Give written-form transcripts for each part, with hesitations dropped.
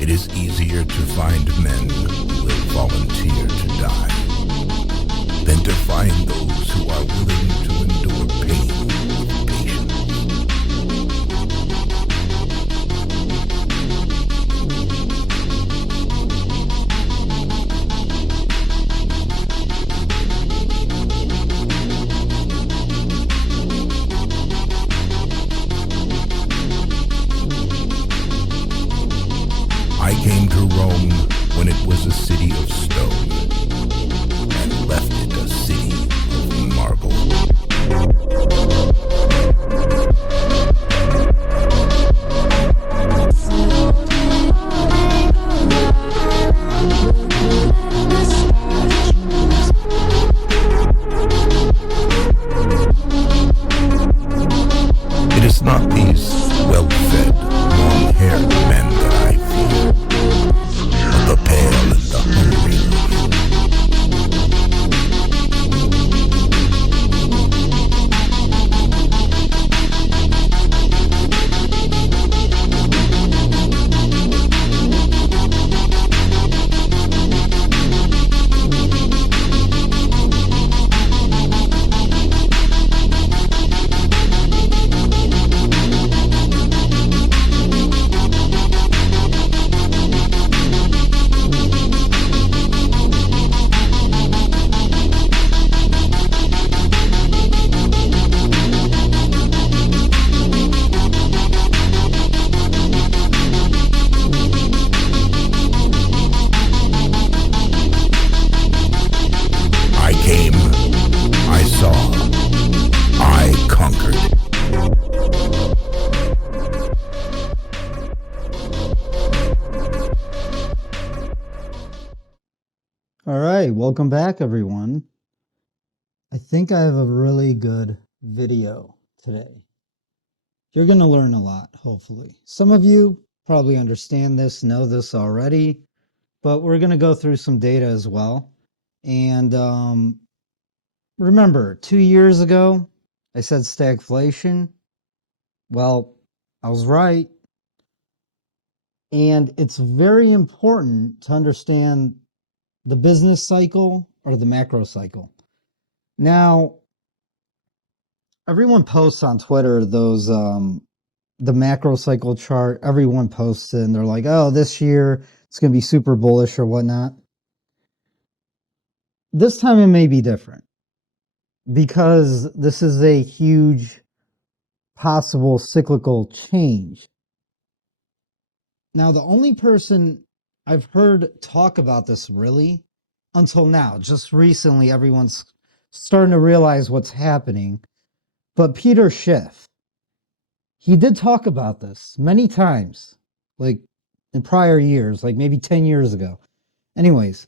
It is easier to find men who will volunteer to die than to find those who are willing to endure pain with patience. I came to Rome when it was a city of stone, and left it a city of marble. It is not these well-fed, long-haired men that I fear, but the pale and the hungry. I came, I saw, I conquered. All right, welcome back, everyone. I think I have a really good video today. You're going to learn a lot, hopefully. Some of you probably understand this, know this already, but we're going to go through some data as well. And remember, 2 years ago, I said stagflation. Well, I was right. And it's very important to understand the business cycle or the macro cycle. Now, everyone posts on Twitter those the macro cycle chart. Everyone posts it and they're like, oh, this year it's going to be super bullish or whatnot. This time it may be different because this is a huge possible cyclical change. Now, the only person I've heard talk about this really until now, just recently, everyone's starting to realize what's happening. But Peter Schiff, he did talk about this many times, like in prior years, like maybe 10 years ago. Anyways,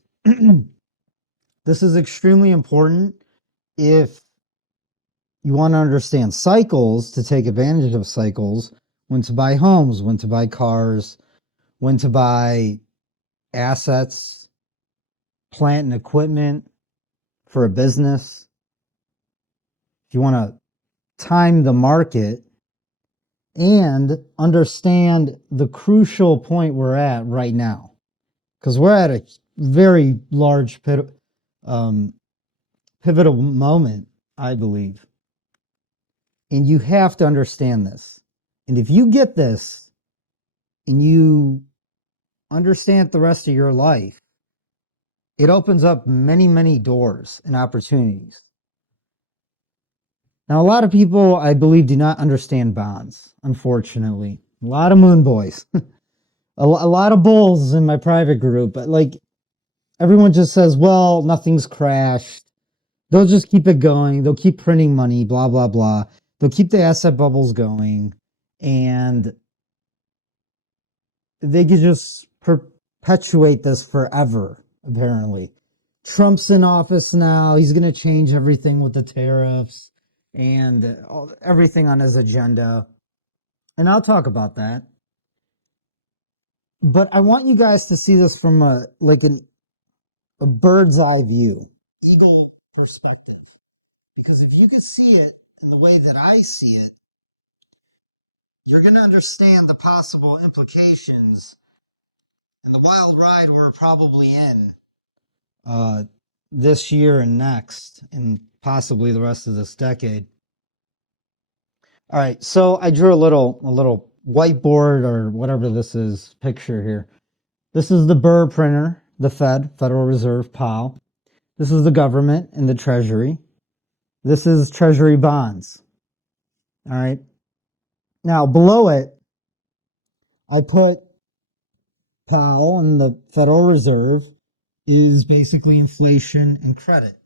this is extremely important if you want to understand cycles, to take advantage of cycles, when to buy homes, when to buy cars, when to buy assets, plant and equipment for a business. If you want to time the market and understand the crucial point we're at right now, because we're at a very large pivotal moment, I believe. And you have to understand this. And if you get this and you understand the rest of your life, it opens up many, many doors and opportunities. Now, a lot of people, I believe, do not understand bonds, unfortunately. A lot of moon boys, a lot of bulls in my private group, but like everyone just says, well, nothing's crashed. They'll just keep it going. They'll keep printing money, blah, blah, blah. They'll keep the asset bubbles going, and they could just perpetuate this forever, apparently. Trump's in office now. He's going to change everything with the tariffs and everything on his agenda. And I'll talk about that. But I want you guys to see this from a bird's eye view, eagle perspective. Because if you could see it in the way that I see it, you're going to understand the possible implications And the wild ride we're probably in this year and next, and possibly the rest of this decade. All right, so I drew a little whiteboard or whatever this is picture here. This is the Burr printer, the Fed, Federal Reserve, POW. This is the government and the Treasury. This is Treasury bonds. All right. Now below it, I put POW and the Federal Reserve is basically inflation and credit.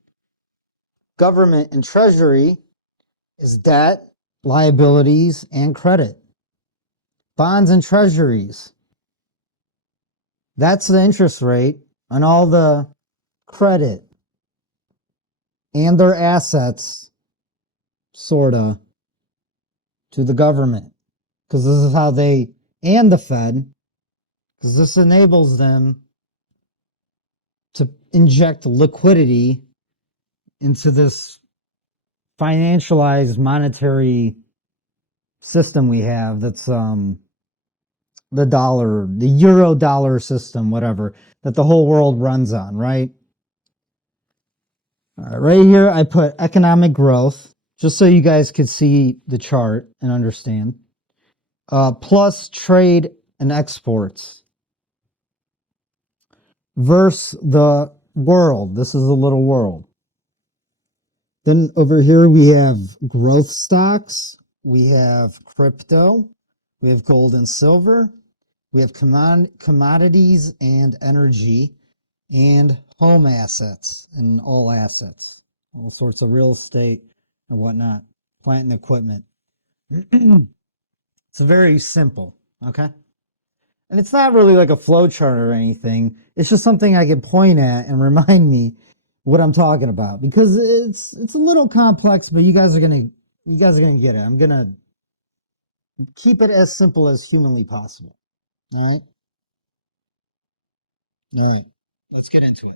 Government and Treasury is debt, liabilities, and credit. Bonds and treasuries, that's the interest rate on all the credit and their assets, sorta, to the government. Because this is how they, and the Fed, because this enables them to inject liquidity into this financialized monetary system we have that's the dollar, the euro dollar system, whatever, that the whole world runs on, right? All right, right here I put economic growth, just so you guys could see the chart and understand, plus trade and exports versus the world. This is a little world. Then over here we have growth stocks, we have crypto, we have gold and silver, we have commodities and energy, and home assets and all assets, all sorts of real estate and whatnot, plant and equipment. It's very simple, okay? And it's not really like a flow chart or anything. It's just something I can point at and remind me what I'm talking about, because it's a little complex, but you guys are gonna get it. I'm gonna keep it as simple as humanly possible. All right, let's get into it.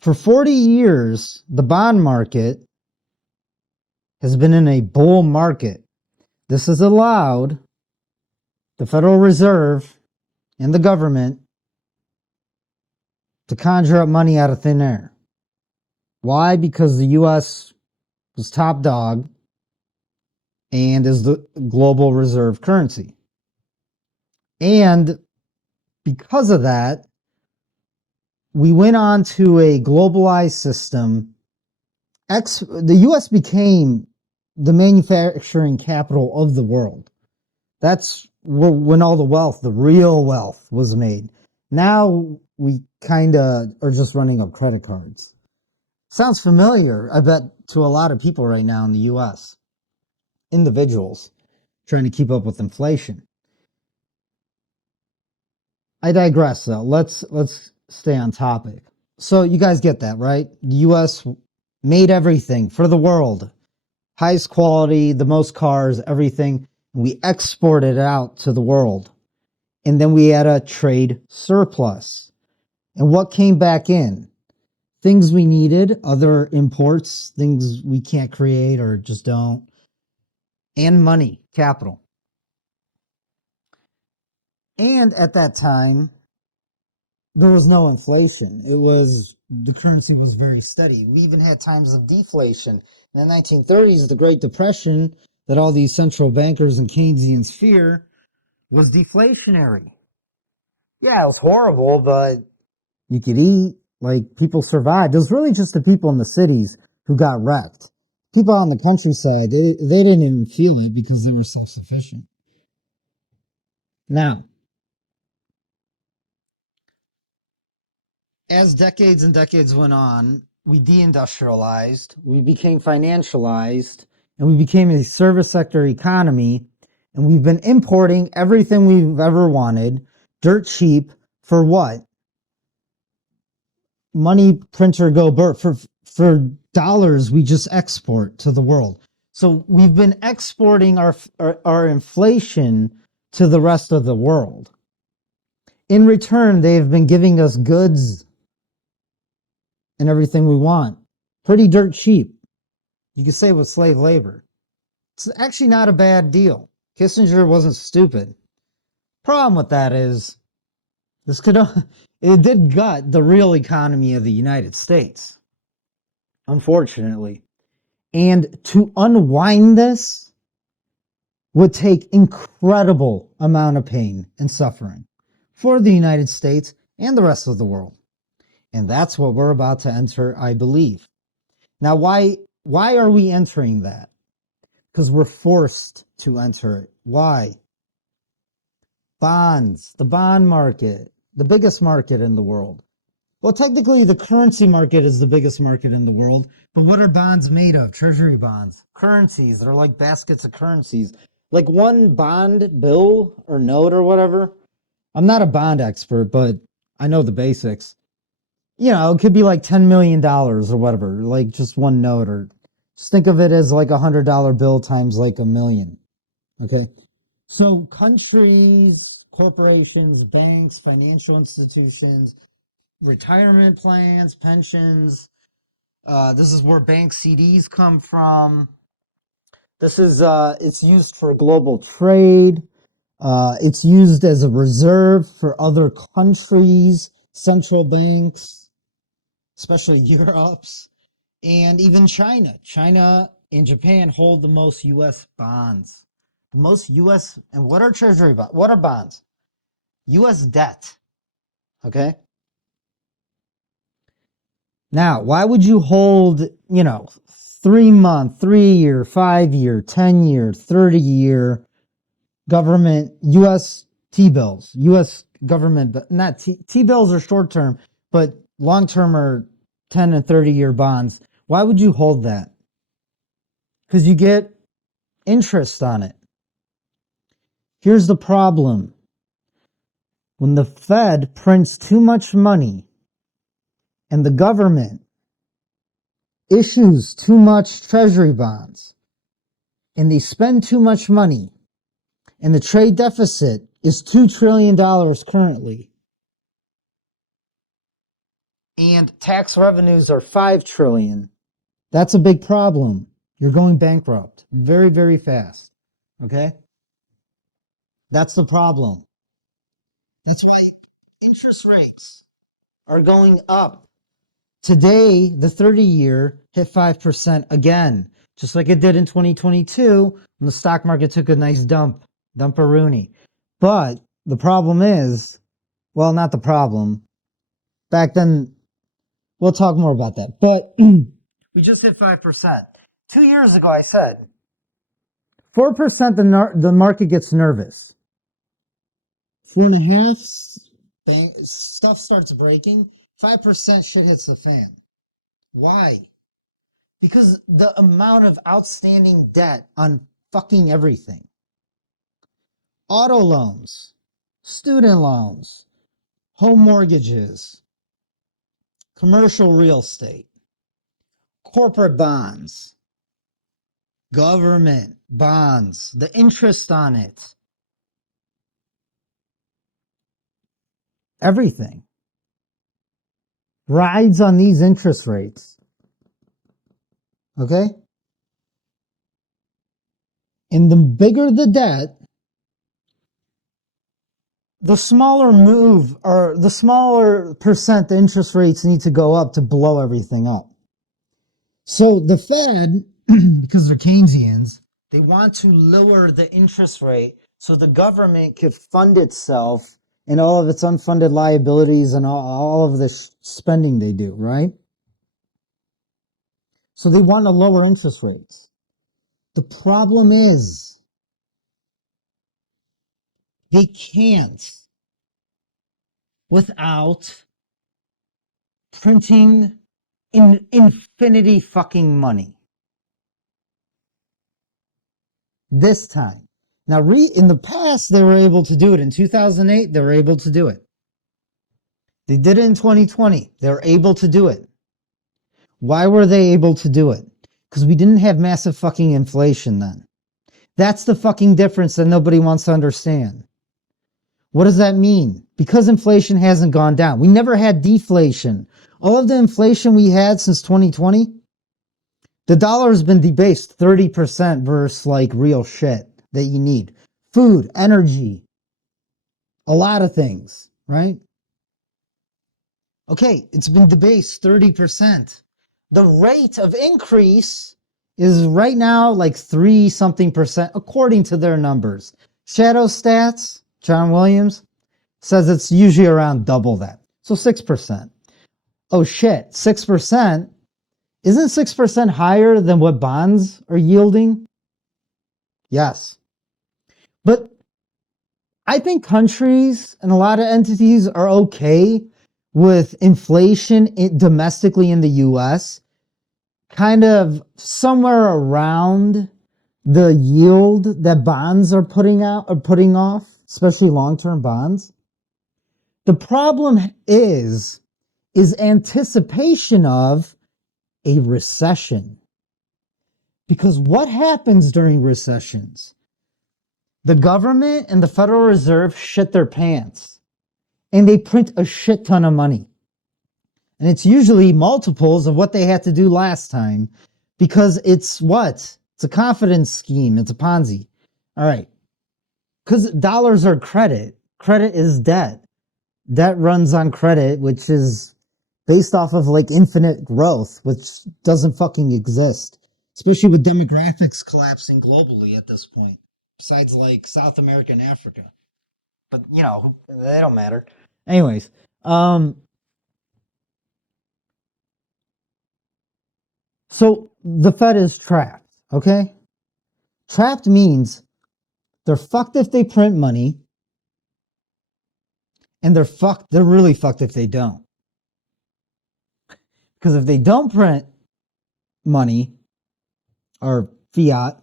For 40 years, the bond market has been in a bull market. This has allowed the Federal Reserve and the government to conjure up money out of thin air. Why? Because the U.S. was top dog and is the global reserve currency. And because of that, we went on to a globalized system. The U.S. became the manufacturing capital of the world. That's when all the wealth, the real wealth, was made. Now we kind of are just running up credit cards. Sounds familiar, I bet, to a lot of people right now in the U.S. Individuals trying to keep up with inflation. I digress, though. Let's stay on topic. So you guys get that, right? The U.S. made everything for the world. Highest quality, the most cars, everything. We exported it out to the world. And then we had a trade surplus. And what came back in? Things we needed, other imports, things we can't create or just don't, and money, capital. And at that time, there was no inflation. The currency was very steady. We even had times of deflation. In the 1930s, the Great Depression, that all these central bankers and Keynesians fear, was deflationary. Yeah, it was horrible, but you could eat, like people survived. It was really just the people in the cities who got wrecked. People on the countryside, they didn't even feel it because they were self-sufficient. Now, as decades and decades went on, we deindustrialized, we became financialized, and we became a service sector economy, and we've been importing everything we've ever wanted, dirt cheap, for what? Money printer go burr. For dollars, we just export to the world. So we've been exporting our inflation to the rest of the world. In return, they've been giving us goods and everything we want. Pretty dirt cheap. You could say with slave labor. It's actually not a bad deal. Kissinger wasn't stupid. Problem with that is this could it did gut the real economy of the United States, unfortunately. And to unwind this would take incredible amount of pain and suffering for the United States and the rest of the world. And that's what we're about to enter, I believe. Now, why are we entering that? Because we're forced to enter it. Why? Bonds, the bond market, the biggest market in the world. Well, technically, the currency market is the biggest market in the world, but what are bonds made of? Treasury bonds, currencies. They're like baskets of currencies. Like one bond bill or note or whatever. I'm not a bond expert, but I know the basics. You know, it could be like $10 million or whatever, like just one note, or just think of it as like $100 bill times like a million. Okay. So countries, corporations, banks, financial institutions, retirement plans, pensions. This is where bank CDs come from. This is it's used for global trade. It's used as a reserve for other countries, central banks, especially Europe's, and even China. China and Japan hold the most U.S. bonds. The most U.S. and what are treasury bonds? What are bonds? U.S. debt. Okay. Now, why would you hold, 3-month, 3-year, 5-year, 10-year, 30-year government U.S. T-bills, U.S. government, but not T-bills are short term, but long term are 10 and 30-year bonds. Why would you hold that? Because you get interest on it. Here's the problem. When the Fed prints too much money and the government issues too much treasury bonds and they spend too much money and the trade deficit is $2 trillion currently and tax revenues are $5 trillion, that's a big problem. You're going bankrupt very, very fast. Okay? That's the problem. That's why interest rates are going up. Today, the 30-year hit 5% again, just like it did in 2022 when the stock market took a nice dump-a-rooney. But the problem is, well, not the problem. Back then, we'll talk more about that. But we just hit 5%. 2 years ago, I said, 4% the market gets nervous. 4.5%, stuff starts breaking. 5% shit hits the fan. Why? Because the amount of outstanding debt on fucking everything. Auto loans, student loans, home mortgages, commercial real estate, corporate bonds, government bonds, the interest on it, everything rides on these interest rates. Okay? And the bigger the debt, the smaller move or the smaller percent the interest rates need to go up to blow everything up. So the Fed, because they're Keynesians, they want to lower the interest rate so the government could fund itself and all of its unfunded liabilities and all of this spending they do, right? So they want to lower interest rates. The problem is they can't without printing infinity fucking money. This time. Now, in the past, they were able to do it. In 2008, they were able to do it. They did it in 2020. They were able to do it. Why were they able to do it? Because we didn't have massive fucking inflation then. That's the fucking difference that nobody wants to understand. What does that mean? Because inflation hasn't gone down. We never had deflation. All of the inflation we had since 2020, the dollar has been debased 30% versus like real shit that you need. Food, energy, a lot of things, right? Okay, it's been debased 30%. The rate of increase is right now like 3 something percent, according to their numbers. Shadow Stats, John Williams, says it's usually around double that. So 6%. Oh shit, 6%? Isn't 6% higher than what bonds are yielding? Yes. But I think countries and a lot of entities are okay with inflation domestically in the US, kind of somewhere around the yield that bonds are putting out or putting off, especially long-term bonds. The problem is anticipation of a recession. Because what happens during recessions? The government and the Federal Reserve shit their pants and they print a shit ton of money. And it's usually multiples of what they had to do last time because it's what? It's a confidence scheme. It's a Ponzi. All right. Because dollars are credit. Credit is debt. Debt runs on credit, which is based off of like infinite growth, which doesn't fucking exist, especially with demographics collapsing globally at this point, besides like South America and Africa. But, you know, they don't matter. Anyways, so the Fed is trapped, okay? Trapped means they're fucked if they print money, and they're really fucked if they don't. Because if they don't print money or fiat,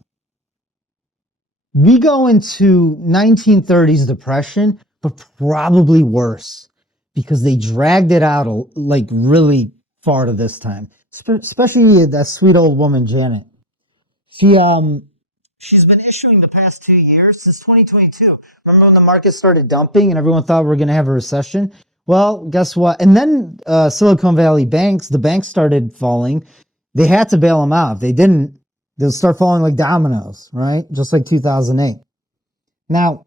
we go into 1930s depression, but probably worse because they dragged it out like really far to this time. Especially that sweet old woman Janet. She's been issuing the past 2 years since 2022. Remember when the market started dumping and everyone thought we were going to have a recession? Well, guess what? And then Silicon Valley banks, the banks started falling. They had to bail them out. If they didn't, they'll start falling like dominoes, right? Just like 2008. Now,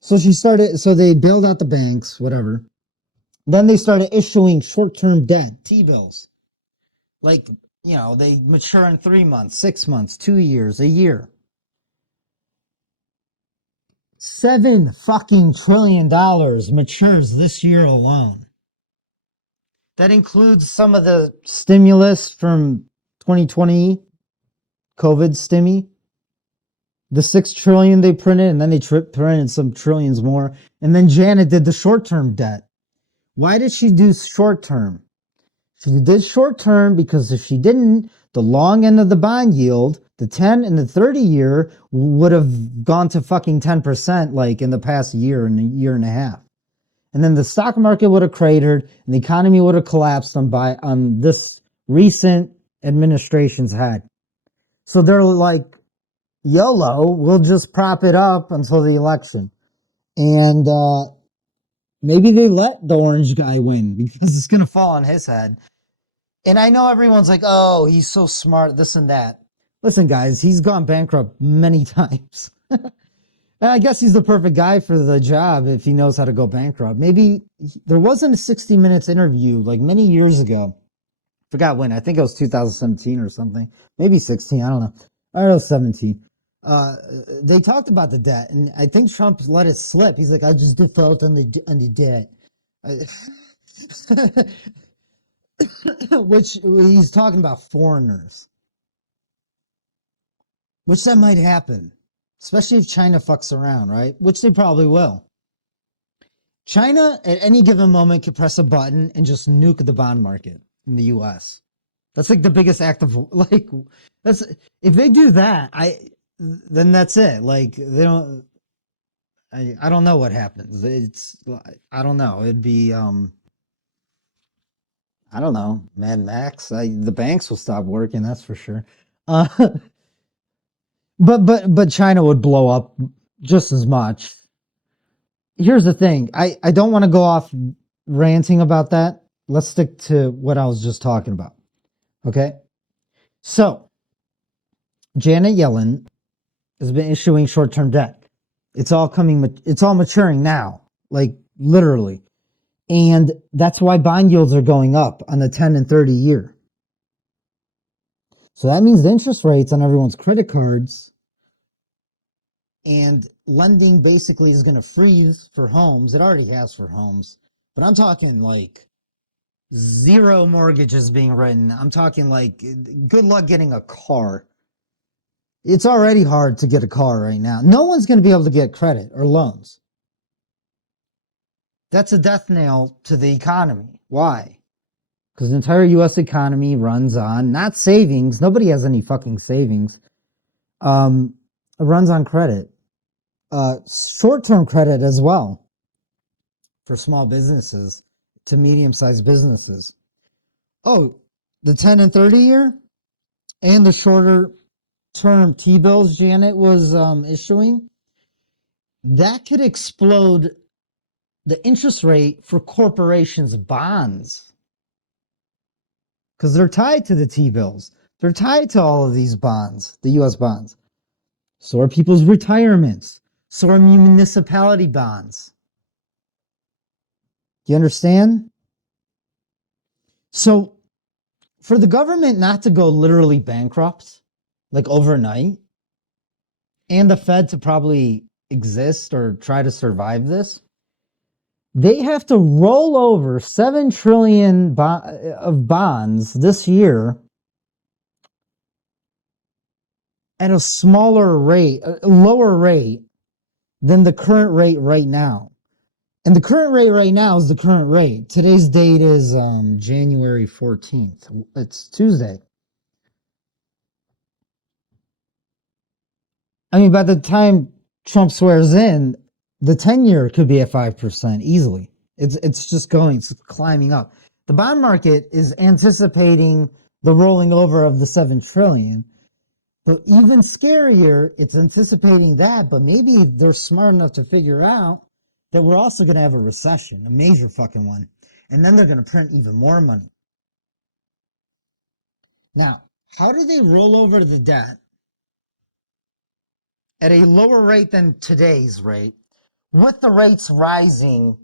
so they bailed out the banks, whatever. Then they started issuing short-term debt, T-bills. Like, you know, they mature in 3 months, 6 months, 2 years, a year. $7 trillion matures this year alone. That includes some of the stimulus from 2020, COVID stimmy. The $6 trillion they printed, and then they printed some trillions more. And then Janet did the short-term debt. Why did she do short-term? She did short-term because if she didn't, the long end of the bond yield, the 10 and the 30 year, would have gone to fucking 10% like in the past year and a year and a half. And then the stock market would have cratered and the economy would have collapsed on this recent administration's head. So they're like, YOLO, we'll just prop it up until the election. And maybe they let the orange guy win because it's going to fall on his head. And I know everyone's like, oh, he's so smart, this and that. Listen, guys, he's gone bankrupt many times. I guess he's the perfect guy for the job if he knows how to go bankrupt. Maybe there wasn't a 60 Minutes interview like many years ago. Forgot when. I think it was 2017 or something. Maybe 16. I don't know. I don't know, 17. They talked about the debt, and I think Trump let it slip. He's like, I just default on the debt. Which he's talking about foreigners. Which that might happen. Especially if China fucks around, right? Which they probably will. China, at any given moment, could press a button and just nuke the bond market in the U.S. That's like the biggest act of, like, that's, if they do that, then that's it. Like, they don't, I don't know what happens. I don't know. It'd be, I don't know, Mad Max. The banks will stop working, that's for sure. But China would blow up just as much. Here's the thing. I don't want to go off ranting about that. Let's stick to what I was just talking about. Okay? So, Janet Yellen has been issuing short-term debt. It's all maturing now. like literally. And that's why bond yields are going up on the 10 and 30 year. So that means the interest rates on everyone's credit cards and lending basically is going to freeze for homes. It already has for homes, but I'm talking like zero mortgages being written. I'm talking like good luck getting a car. It's already hard to get a car right now. No one's going to be able to get credit or loans. That's a death nail to the economy. Why? Because the entire U.S. economy runs on not savings. Nobody has any fucking savings. It runs on credit, short-term credit as well for small businesses to medium-sized businesses. Oh, the 10 and 30 year and the shorter term T-bills Janet was issuing, that could explode the interest rate for corporations' bonds because they're tied to the T-bills. They're tied to all of these bonds, the U.S. bonds. So are people's retirements. So are municipality bonds. Do you understand? So for the government not to go literally bankrupt, like overnight, and the Fed to probably exist or try to survive this, they have to roll over 7 trillion of bonds this year at a smaller rate, a lower rate than the current rate right now. And the current rate right now is the current rate. Today's date is January 14th. It's Tuesday. I mean, by the time Trump swears in, the 10-year could be at 5% easily. It's just going, it's climbing up. The bond market is anticipating the rolling over of the 7 trillion. But even scarier, it's anticipating that, but maybe they're smart enough to figure out that we're also going to have a recession, a major fucking one. And then they're going to print even more money. Now, how do they roll over the debt at a lower rate than today's rate, with the rates rising?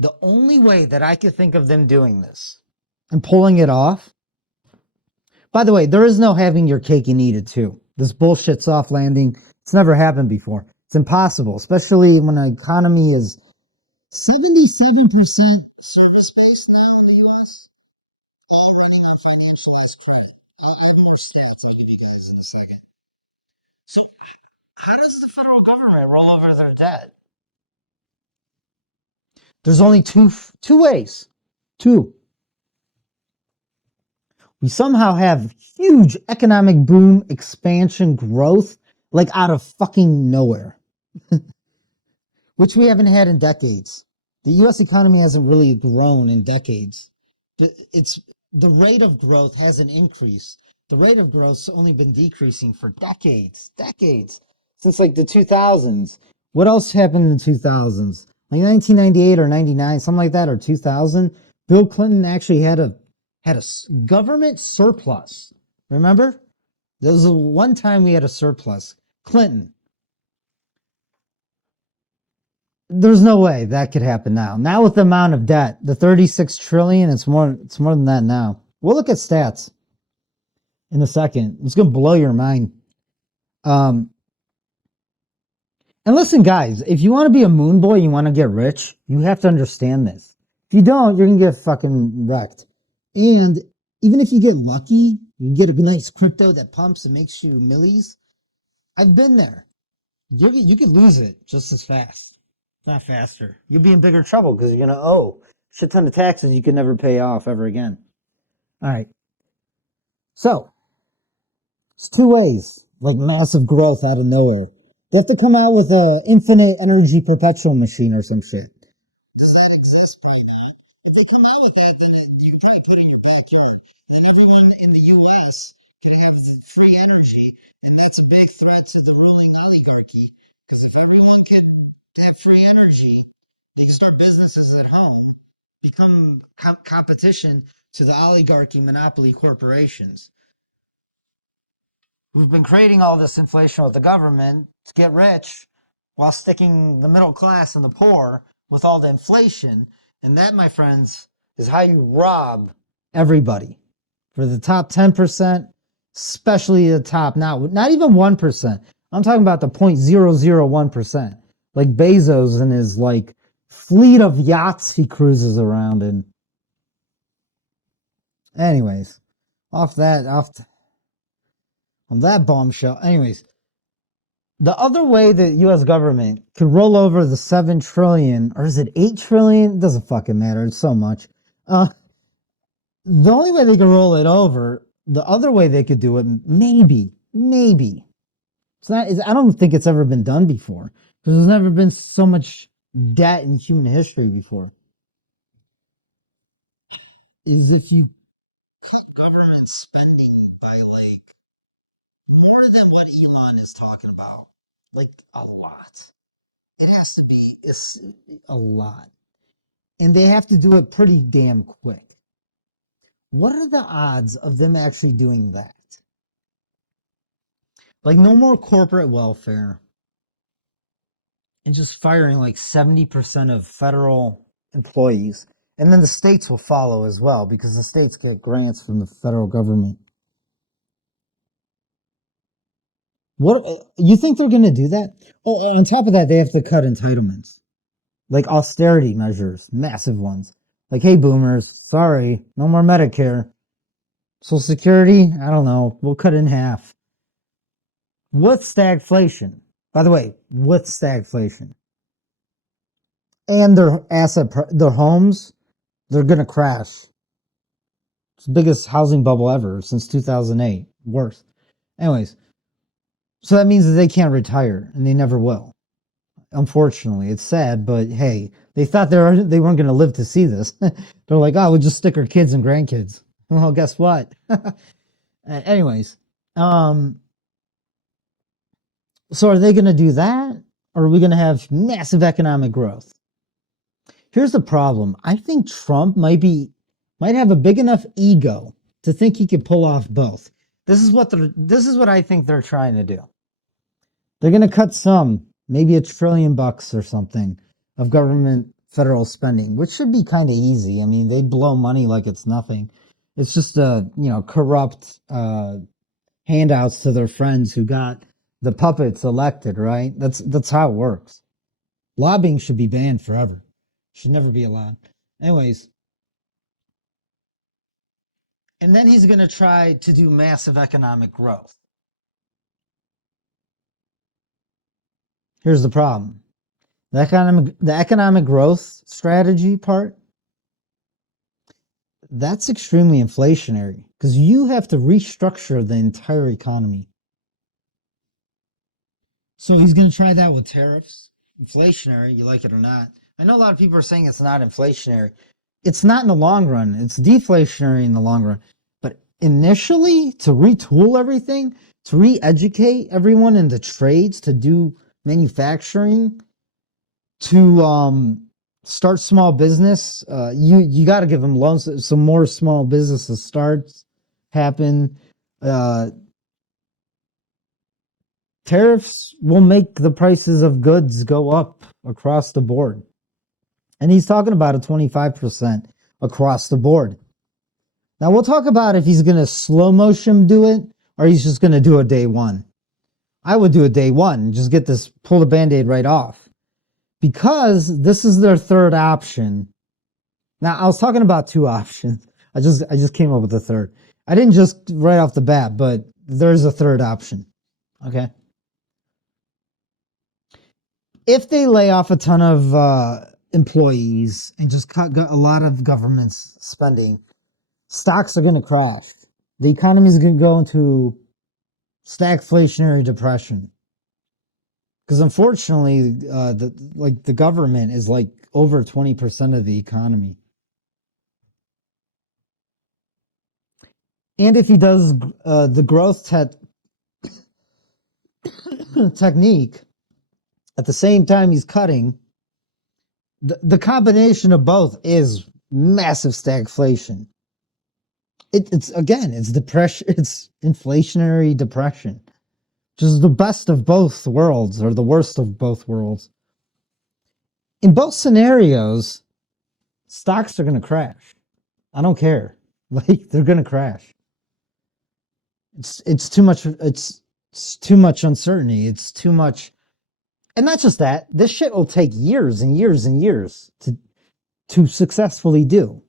The only way that I could think of them doing this and pulling it off, by the way, there is no having your cake and eat it too. This bullshit soft landing, it's never happened before. It's impossible, especially when an economy is 77% service-based now in the U.S., all running on financialized credit. I have more stats I'll give you guys in a second. So how does the federal government roll over their debt? There's only two ways. Two. We somehow have huge economic boom, expansion, growth, like out of fucking nowhere, which we haven't had in decades. The U.S. economy hasn't really grown in decades. The rate of growth hasn't increased. The rate of growth's only been decreasing for decades, since like the 2000s. What else happened in the 2000s? Like 1998 or 99, something like that, or 2000. Bill Clinton actually had a government surplus. Remember? There was one time we had a surplus. Clinton. There's no way that could happen now. Now with the amount of debt, the 36 trillion, it's more than that now. We'll look at stats in a second. It's going to blow your mind. And listen, guys, if you want to be a moon boy, you want to get rich, you have to understand this. If you don't, you're going to get fucking wrecked. And even if you get lucky, you get a nice crypto that pumps and makes you millies. I've been there. You could lose it just as fast. It's not faster. You'll be in bigger trouble because you're going to owe a shit ton of taxes you can never pay off ever again. All right. So, it's two ways, like massive growth out of nowhere. They have to come out with a infinite energy perpetual machine or some shit. Does that exist? Probably not. If they come out with that, then you can probably put it in your backyard. Then everyone in the U.S. can have free energy, and that's a big threat to the ruling oligarchy. Because if everyone can have free energy, they can start businesses at home, become competition to the oligarchy monopoly corporations. We've been creating all this inflation with the government to get rich while sticking the middle class and the poor with all the inflation. And that, my friends, is how you rob everybody. For the top 10%, especially the top, not even 1%. I'm talking about the 0.001%. Like Bezos and his like fleet of yachts he cruises around in. Anyways, on that bombshell. Anyways, the other way the U.S. government could roll over the 7 trillion, or is it 8 trillion? It doesn't fucking matter. It's so much. The only way they could roll it over, the other way they could do it, maybe. It's not. I don't think it's ever been done before because there's never been so much debt in human history before. Is if you cut government spending by like more than what Elon is talking about, like a lot. It has to be a lot, and they have to do it pretty damn quick. What are the odds of them actually doing that? Like no more corporate welfare and just firing like 70% of federal employees. And then the states will follow as well because the states get grants from the federal government. What you think they're going to do that? Oh, on top of that, they have to cut entitlements, like austerity measures, massive ones. Like, hey, boomers, sorry, no more Medicare. Social Security, I don't know, we'll cut it in half. What's stagflation? By the way, what's stagflation? And their homes, they're going to crash. It's the biggest housing bubble ever since 2008. Worse. Anyways, so that means that they can't retire, and they never will. Unfortunately, it's sad, but hey, they thought they weren't going to live to see this. They're like, oh, we'll just stick our kids and grandkids. Well, guess what? Anyways, so are they going to do that, or are we going to have massive economic growth? Here's the problem. I think Trump might have a big enough ego to think he could pull off both. This is what I think they're trying to do. They're going to cut maybe $1 trillion or something of government federal spending, which should be kind of easy. I mean, they blow money like it's nothing. It's just corrupt handouts to their friends who got the puppets elected, right? That's how it works. Lobbying should be banned forever. Should never be allowed. Anyways. And then he's going to try to do massive economic growth. Here's the problem. The economic growth strategy part, that's extremely inflationary because you have to restructure the entire economy. So he's going to try that with tariffs. Inflationary, you like it or not. I know a lot of people are saying it's not inflationary. It's not in the long run. It's deflationary in the long run. But initially, to retool everything, to re-educate everyone in the trades, to do manufacturing, to start small business, you got to give them loans. Some more small businesses happen. Tariffs will make the prices of goods go up across the board. And he's talking about a 25% across the board. Now we'll talk about if he's going to slow motion do it or he's just going to do a day one. I would do a day one, just pull the Band-Aid right off. Because this is their third option. Now I was talking about 2 options. I just came up with a third. I didn't just right off the bat, but there's a third option. Okay. If they lay off a ton of employees and just cut a lot of government's spending, stocks are going to crash. The economy is going to go into stagflationary depression. Because unfortunately, the government is like over 20% of the economy. And if he does the growth technique, at the same time he's cutting, the combination of both is massive stagflation. It's depression. It's inflationary depression. which is the best of both worlds or the worst of both worlds. In both scenarios, stocks are going to crash. I don't care. Like, they're going to crash. It's too much. It's too much uncertainty. It's too much. And not just that, this shit will take years and years and years to successfully do.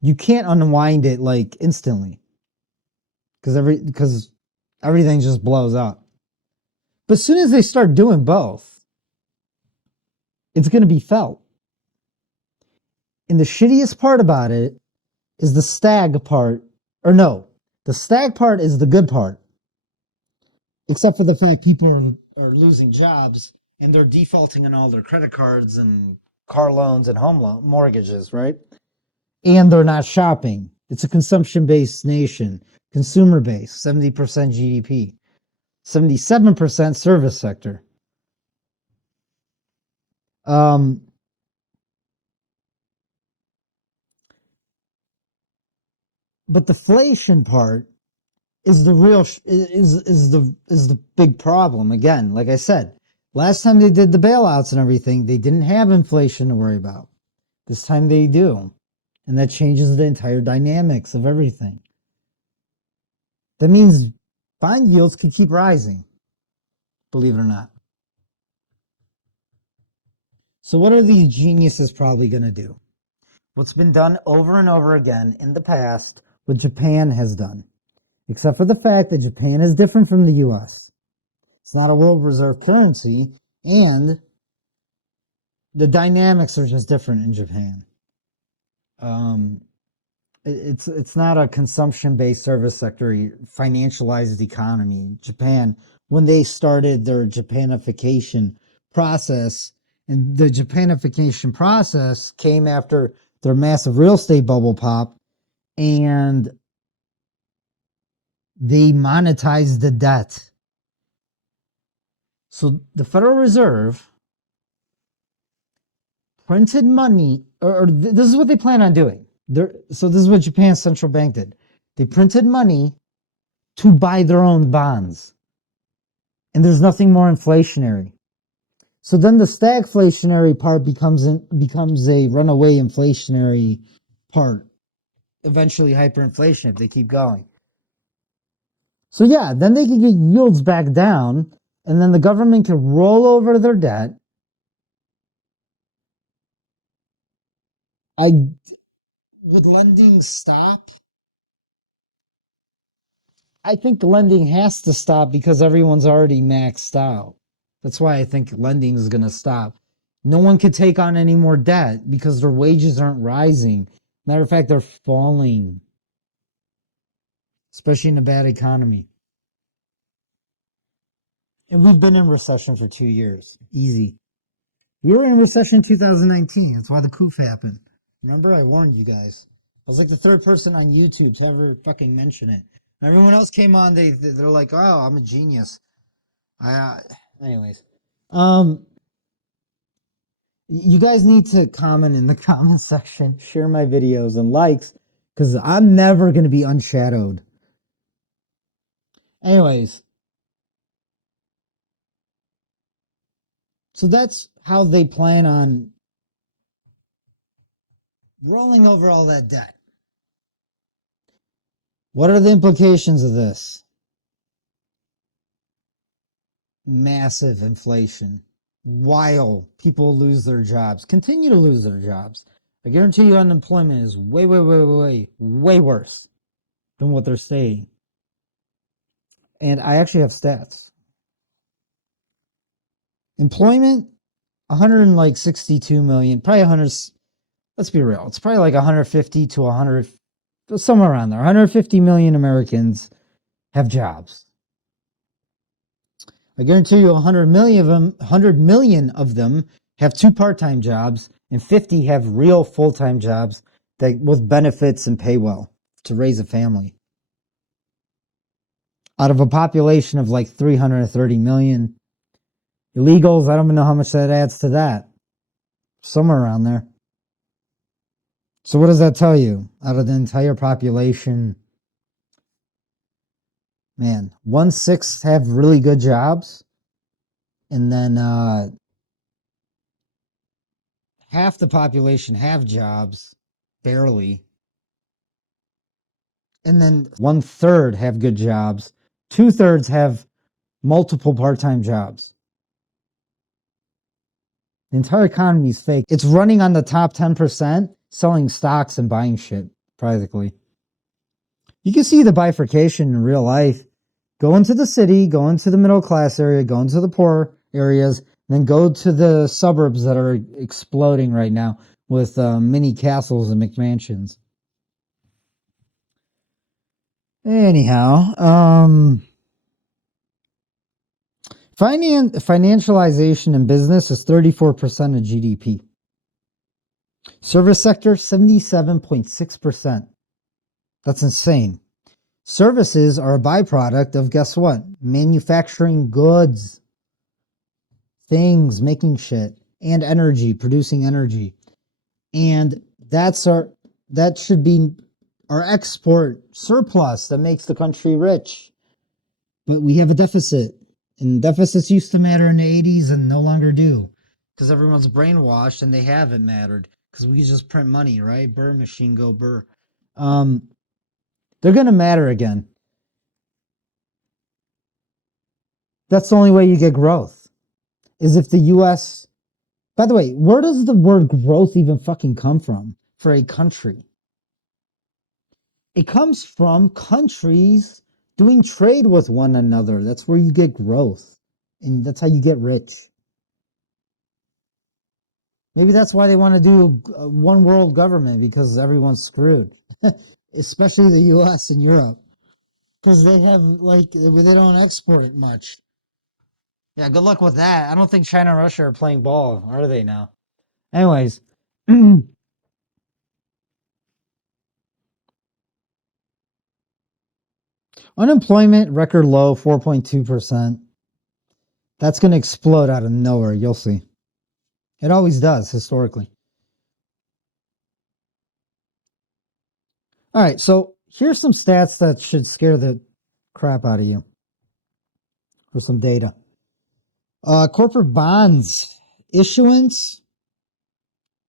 You can't unwind it like instantly because everything just blows up. But as soon as they start doing both, it's going to be felt. And the shittiest part about it is the stag part. Or no, the stag part is the good part. Except for the fact people are losing jobs and they're defaulting on all their credit cards and car loans and home loan mortgages, right? And they're not shopping. It's a consumption-based nation, consumer-based, 70% GDP, 77% service sector. But the inflation part is the real is the big problem. Again, like I said, last time they did the bailouts and everything, they didn't have inflation to worry about. This time they do. And that changes the entire dynamics of everything. That means bond yields could keep rising, believe it or not. So what are these geniuses probably going to do? What's been done over and over again in the past, what Japan has done. Except for the fact that Japan is different from the US. It's not a world reserve currency, and the dynamics are just different in Japan. It's not a consumption-based service sector, financialized economy. Japan, when they started their Japanification process, and the Japanification process came after their massive real estate bubble pop, and they monetized the debt. So the Federal Reserve printed money, or this is what they plan on doing. So this is what Japan's central bank did. They printed money to buy their own bonds. And there's nothing more inflationary. So then the stagflationary part becomes a runaway inflationary part. Eventually hyperinflation if they keep going. So yeah, then they can get yields back down, and then the government can roll over their debt. Would lending stop? I think lending has to stop because everyone's already maxed out. That's why I think lending is going to stop. No one can take on any more debt because their wages aren't rising. Matter of fact, they're falling, especially in a bad economy. And we've been in recession for 2 years. Easy. We were in recession in 2019. That's why the coup happened. Remember, I warned you guys. I was like the third person on YouTube to ever fucking mention it. Everyone else came on. They're like, "Oh, I'm a genius." Anyways, you guys need to comment in the comment section, share my videos and likes, because I'm never gonna be unshadowed. Anyways, so that's how they plan on rolling over all that debt. What are the implications of this? Massive inflation while people lose their jobs, continue to lose their jobs. I guarantee you unemployment is way worse than what they're saying. And I actually have stats. Employment, 162 million, probably 100. Let's be real. It's probably like 150 to 100, somewhere around there. 150 million Americans have jobs. I guarantee you 100 million of them have 2 part-time jobs, and 50 have real full-time jobs that with benefits and pay well to raise a family. Out of a population of like 330 million illegals, I don't even know how much that adds to that. Somewhere around there. So what does that tell you? Out of the entire population, Man, 1/6 have really good jobs, and then half the population have jobs, barely, and then 1/3 have good jobs. 2/3 have multiple part-time jobs. The entire economy is fake. It's running on the top 10%, selling stocks and buying shit, practically. You can see the bifurcation in real life. Go into the city, go into the middle class area, go into the poor areas, then go to the suburbs that are exploding right now with mini castles and McMansions. Anyhow, financialization in business is 34% of GDP. Service sector, 77.6%. That's insane. Services are a byproduct of, guess what? Manufacturing goods, things, making shit, and energy, producing energy. And that should be our export surplus that makes the country rich. But we have a deficit. And deficits used to matter in the 80s and no longer do. Because everyone's brainwashed and they haven't mattered. Because we just print money, right? Burr machine, go burr. They're going to matter again. That's the only way you get growth. Is if the U.S. By the way, where does the word growth even fucking come from for a country? It comes from countries doing trade with one another. That's where you get growth. And that's how you get rich. Maybe that's why they want to do one world government, because everyone's screwed. Especially the US and Europe. Because they have, they don't export much. Yeah, good luck with that. I don't think China and Russia are playing ball, are they now? Anyways. Unemployment, record low, 4.2%. That's going to explode out of nowhere. You'll see. It always does, historically. All right, so here's some stats that should scare the crap out of you. For some data. Corporate bonds issuance,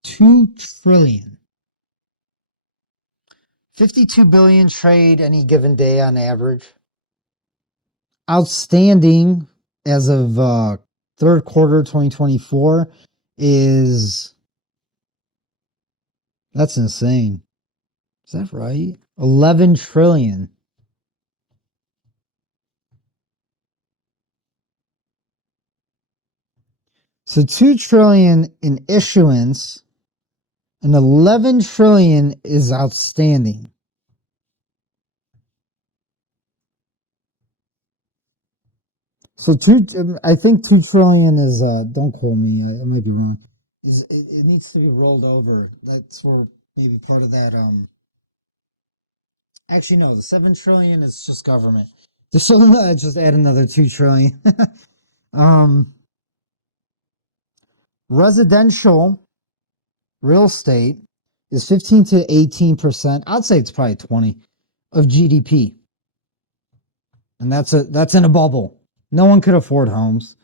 $2 trillion. 52 billion trade any given day on average. Outstanding as of third quarter 2024 is, that's insane. Is that right? 11 trillion. So 2 trillion in issuance and 11 trillion is outstanding. So I think 2 trillion is, don't quote me, I might be wrong. It needs to be rolled over. That's where maybe part of that, actually no, the 7 trillion is just government. Just add another 2 trillion. Residential real estate is 15 to 18%. I'd say it's probably 20 of GDP. And that's in a bubble. No one could afford homes.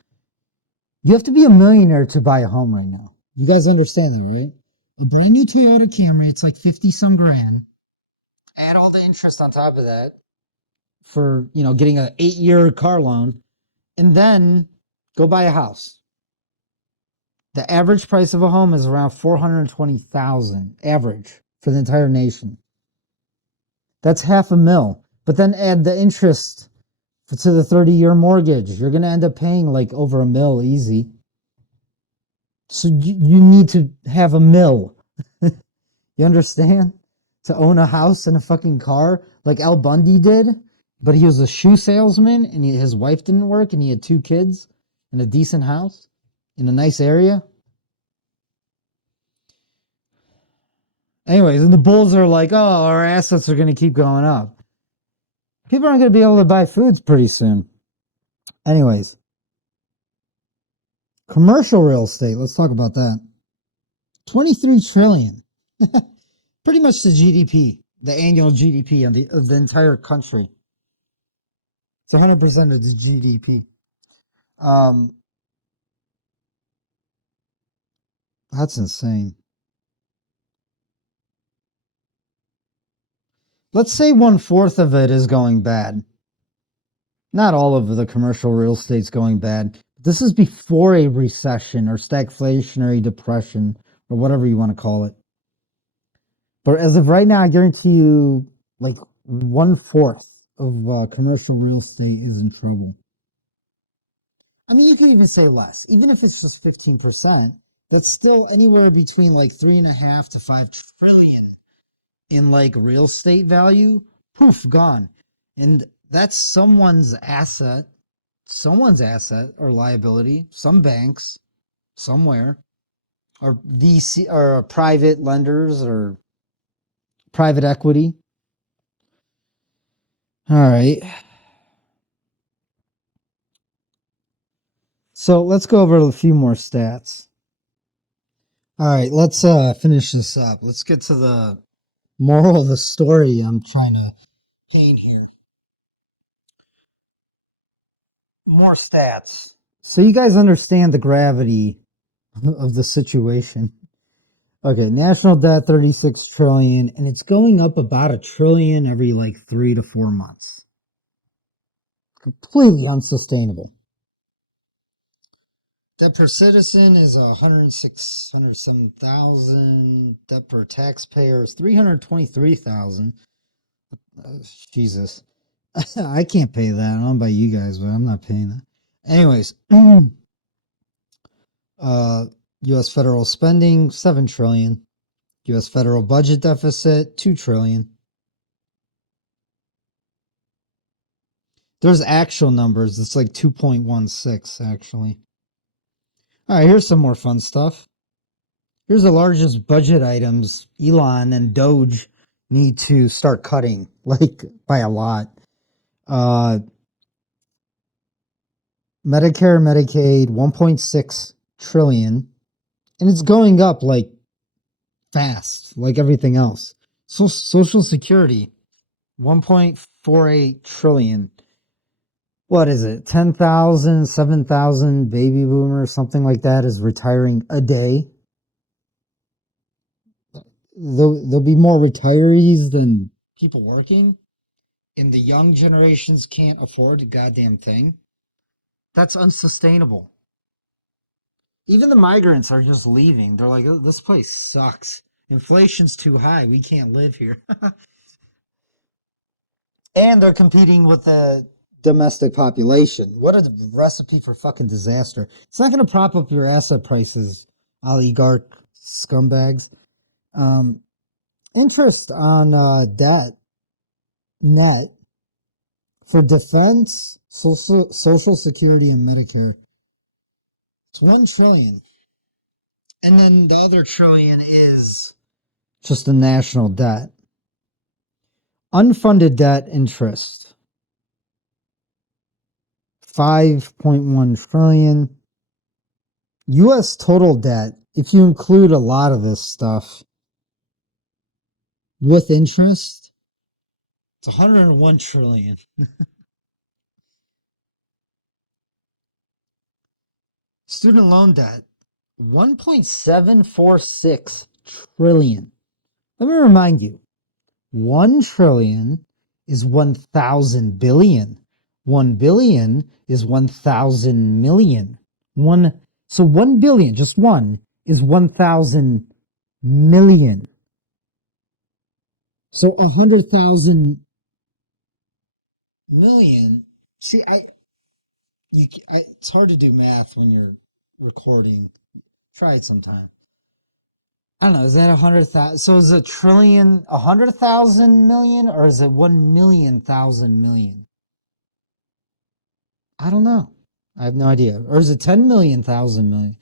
You have to be a millionaire to buy a home right now. You guys understand that, right? A brand new Toyota Camry, it's like 50 some grand. Add all the interest on top of that for, getting an 8-year car loan, and then go buy a house. The average price of a home is around $420,000 average for the entire nation. That's $500,000. But then add the interest to the 30-year mortgage. You're going to end up paying like over $1 million easy. So you need to have $1 million. You understand? To own a house and a fucking car like Al Bundy did. But he was a shoe salesman and his wife didn't work and he had 2 kids and a decent house in a nice area. Anyways, and the bulls are like, oh, our assets are going to keep going up. People aren't going to be able to buy foods pretty soon. Anyways, commercial real estate, let's talk about that. 23 trillion. Pretty much the GDP, the annual GDP of the entire country. It's 100% of the GDP. That's insane. Let's say 1/4 of it is going bad. Not all of the commercial real estate's going bad. This is before a recession or stagflationary depression or whatever you want to call it. But as of right now, I guarantee you, like 1/4 of commercial real estate is in trouble. I mean, you could even say less. Even if it's just 15%, that's still anywhere between like 3.5 to 5 trillion in like real estate value. Poof, gone. And that's someone's asset or liability, some banks, somewhere, or VC or private lenders or private equity. All right. So let's go over a few more stats. All right, let's finish this up. Let's get to the moral of the story I'm trying to gain here. More stats. So you guys understand the gravity of the situation. Okay, national debt 36 trillion, and it's going up about $1 trillion every like 3 to 4 months. Completely unsustainable. Debt per citizen is 106,000. Debt per taxpayer is 323,000. Jesus, I can't pay that. I don't know about you guys, but I'm not paying that. Anyways, U.S. federal spending 7 trillion. U.S. federal budget deficit 2 trillion. There's actual numbers. It's like 2.16 actually. All right, here's some more fun stuff. Here's the largest budget items Elon and Doge need to start cutting, like by a lot. Medicare, Medicaid, 1.6 trillion. And it's going up like fast, like everything else. So Social Security, 1.48 trillion. What is it? 10,000, 7,000 baby boomers, something like that, is retiring a day. There'll be more retirees than people working, and the young generations can't afford a goddamn thing. That's unsustainable. Even the migrants are just leaving. They're like, oh, this place sucks. Inflation's too high. We can't live here. And they're competing with the domestic population. What a recipe for fucking disaster. It's not going to prop up your asset prices, oligarch scumbags. Interest on debt net for defense, social security, and Medicare. It's 1 trillion. And then the other trillion is just the national debt. Unfunded debt interest. 5.1 trillion. US total debt, if you include a lot of this stuff with interest, it's 101 trillion. Student loan debt, 1.746 trillion. Let me remind you, 1 trillion is 1,000 billion. 1 billion is 1,000 million. So 1 billion, just one, is 1,000 million. So 100,000 million. See, it's hard to do math when you're recording. Try it sometime. I don't know. Is that 100,000? So is a trillion 100,000 million, or is it 1,000,000 million? I don't know. I have no idea. Or is it 10 million thousand million?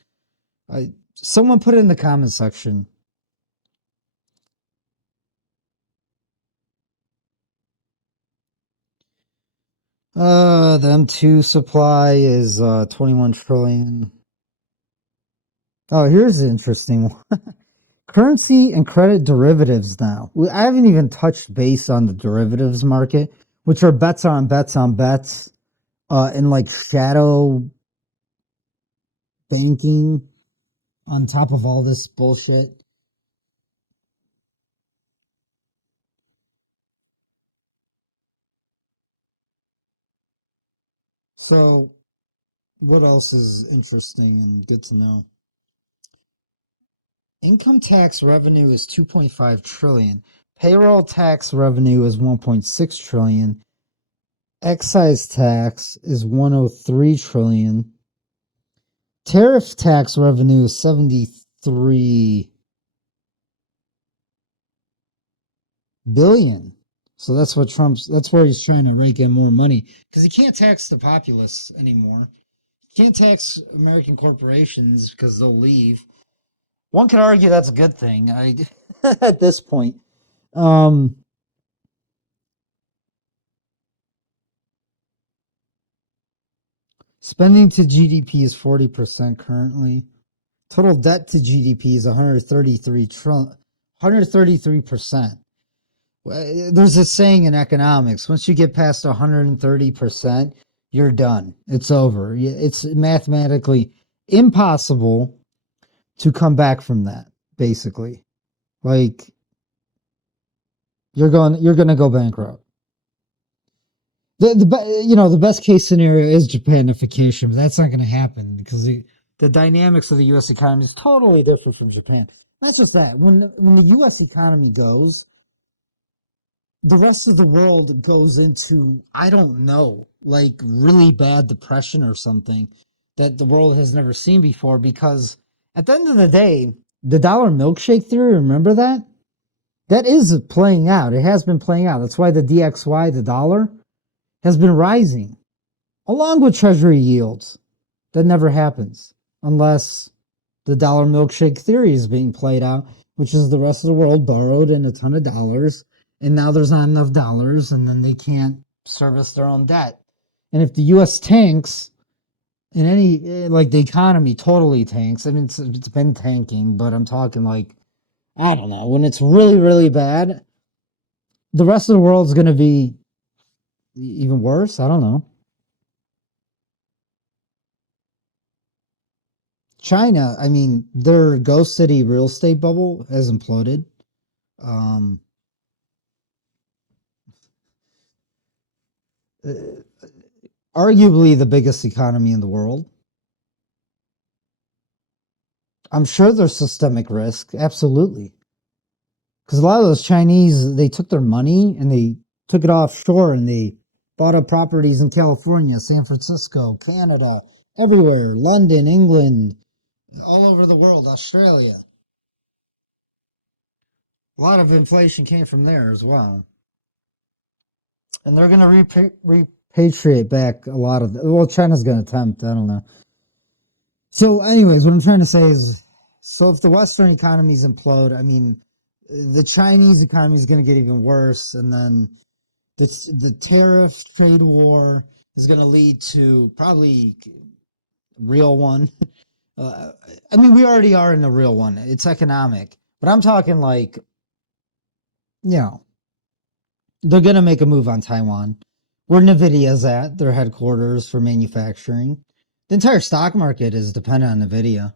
Someone put it in the comment section. The M2 supply is 21 trillion. Oh, here's the interesting one. Currency and credit derivatives now. I haven't even touched base on the derivatives market, which are bets on bets on bets and like shadow banking on top of all this bullshit. So, what else is interesting and good to know? Income tax revenue is 2.5 trillion. Payroll tax revenue is 1.6 trillion. Excise tax is 103 trillion. Tariff tax revenue is 73 billion. So that's where he's trying to rake in more money because he can't tax the populace anymore. He can't tax American corporations because they'll leave. One could argue that's a good thing. At this point. Spending to GDP is 40% currently. Total debt to GDP is 133%. There's a saying in economics, once you get past 130%, you're done. It's over. It's mathematically impossible to come back from that, basically. Like you're going to go bankrupt. The best case scenario is Japanification, but that's not going to happen because the dynamics of the U.S. economy is totally different from Japan. Not just that. When the U.S. economy goes, the rest of the world goes into, I don't know, like really bad depression or something that the world has never seen before. Because at the end of the day, the dollar milkshake theory, remember that? That is playing out. It has been playing out. That's why the DXY, the dollar, has been rising along with treasury yields. That never happens unless the dollar milkshake theory is being played out, which is the rest of the world borrowed in a ton of dollars, and now there's not enough dollars, and then they can't service their own debt. And if the U.S. tanks, in any, like the economy totally tanks, I mean, it's been tanking, but I'm talking like, I don't know, when it's really, really bad, the rest of the world's going to be even worse. I don't know. China, I mean, their ghost city real estate bubble has imploded. Um, uh, Arguably the biggest economy in the world. I'm sure there's systemic risk, absolutely. Because a lot of those Chinese, they took their money and they took it offshore and they bought up properties in California, San Francisco, Canada, everywhere, London, England, all over the world, Australia. A lot of inflation came from there as well. And they're going to repatriate back a lot of, well, China's going to attempt, I don't know. So, anyways, what I'm trying to say is, so if the Western economies implode, I mean, the Chinese economy is going to get even worse, and then the tariff trade war is going to lead to probably real one. I mean, we already are in the real one. It's economic, but I'm talking like, you know, they're going to make a move on Taiwan, where NVIDIA's at, their headquarters for manufacturing. The entire stock market is dependent on NVIDIA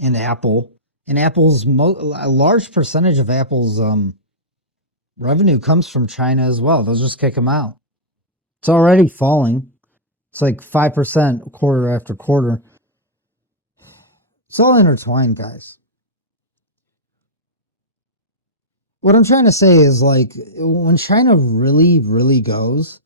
and Apple. And Apple's a large percentage of Apple's revenue comes from China as well. They'll just kick them out. It's already falling. It's like 5% quarter after quarter. It's all intertwined, guys. What I'm trying to say is, like, when China really, really goes,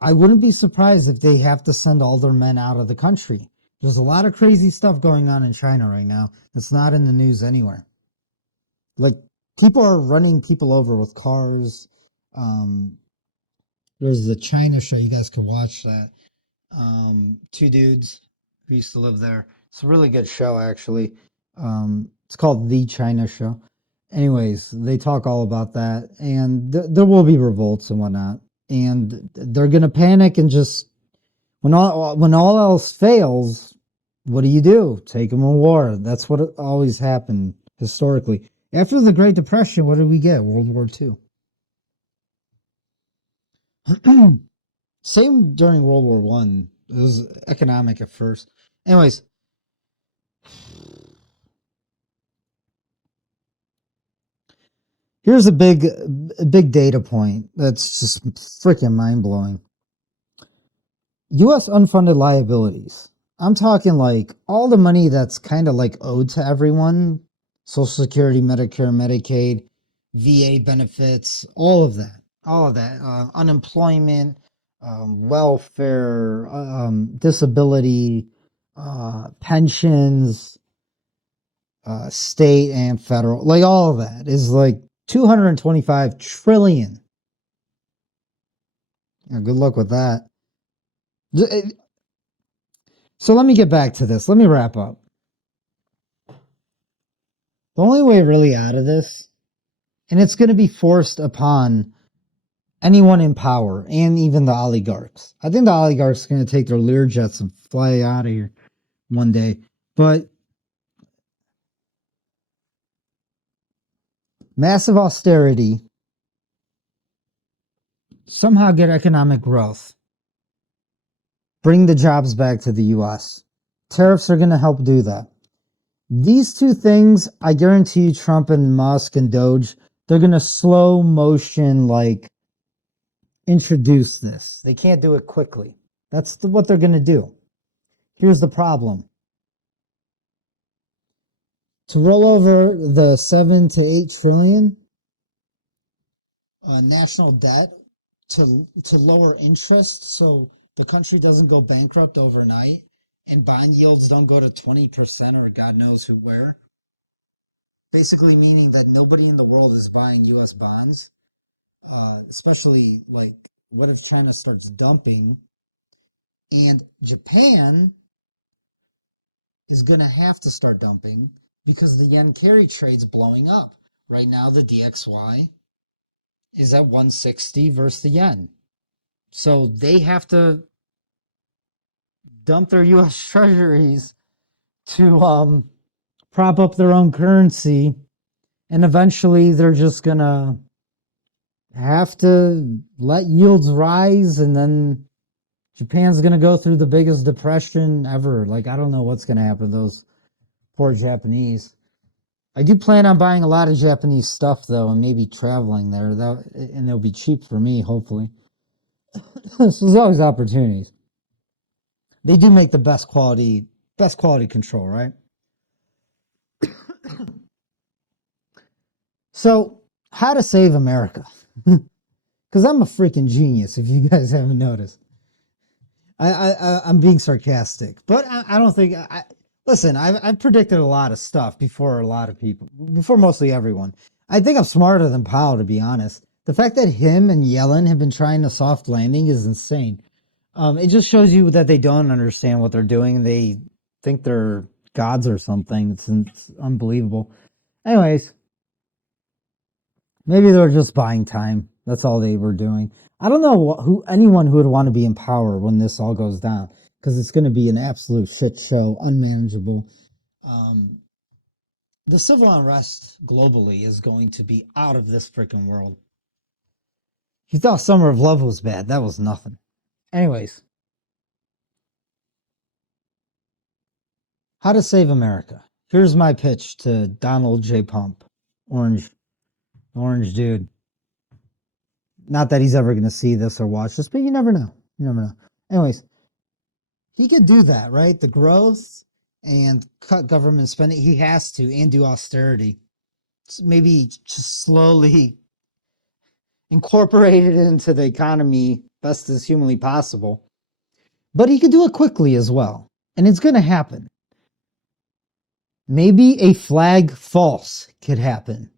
I wouldn't be surprised if they have to send all their men out of the country. There's a lot of crazy stuff going on in China right now that's not in the news anywhere. Like, people are running people over with cars. There's the China show. You guys can watch that. Two dudes who used to live there. It's a really good show, actually. It's called The China Show. Anyways, they talk all about that, and there will be revolts and whatnot, and they're gonna panic and just when all else fails, what do? Take them to war. That's what always happened historically. After the Great Depression, what did we get? World War II. Same during World War One. It was economic at first. Anyways, here's a big data point that's just freaking mind blowing. U.S. unfunded liabilities. I'm talking like all the money that's kind of like owed to everyone, Social Security, Medicare, Medicaid, VA benefits, all of that, unemployment, welfare, disability, pensions, state and federal, like all of that is like 225 trillion. Yeah, good luck with that. So let me get back to this. Let me wrap up. The only way really out of this, and it's going to be forced upon anyone in power and even the oligarchs. I think the oligarchs are going to take their Lear jets and fly out of here one day. But massive austerity, somehow get economic growth, bring the jobs back to the U.S. Tariffs are going to help do that. These two things, I guarantee you, Trump and Musk and Doge, they're going to slow motion, like, introduce this. They can't do it quickly. That's what they're going to do. Here's the problem. To roll over the 7 to 8 trillion national debt to lower interest so the country doesn't go bankrupt overnight and bond yields don't go to 20% or God knows who where. Basically meaning that nobody in the world is buying U.S. bonds, especially like what if China starts dumping and Japan is going to have to start dumping because the yen carry trade's blowing up. Right now, the DXY is at 160 versus the yen. So they have to dump their U.S. treasuries to prop up their own currency. And eventually they're just going to have to let yields rise. And then Japan's going to go through the biggest depression ever. Like, I don't know what's going to happen to those poor Japanese. I do plan on buying a lot of Japanese stuff, though, and maybe traveling there. And it'll be cheap for me, hopefully. So there's always opportunities. They do make the best quality control, right? So, how to save America? Because I'm a freaking genius, if you guys haven't noticed. I'm being sarcastic, but I don't think listen, I've predicted a lot of stuff before a lot of people, before mostly everyone. I think I'm smarter than Powell, to be honest. The fact that him and Yellen have been trying a soft landing is insane. It just shows you that they don't understand what they're doing. They think they're gods or something. It's unbelievable. Anyways, maybe they're just buying time. That's all they were doing. I don't know anyone who would want to be in power when this all goes down, because it's going to be an absolute shit show, unmanageable. The civil unrest globally is going to be out of this freaking world. You thought Summer of Love was bad. That was nothing. Anyways, how to save America. Here's my pitch to Donald J. Pump. Orange dude. Not that he's ever going to see this or watch this, but you never know. You never know. Anyways, he could do that, right? The growth and cut government spending. He has to, and do austerity. Maybe just slowly incorporate it into the economy best as humanly possible. But he could do it quickly as well. And it's going to happen. Maybe a flag false could happen.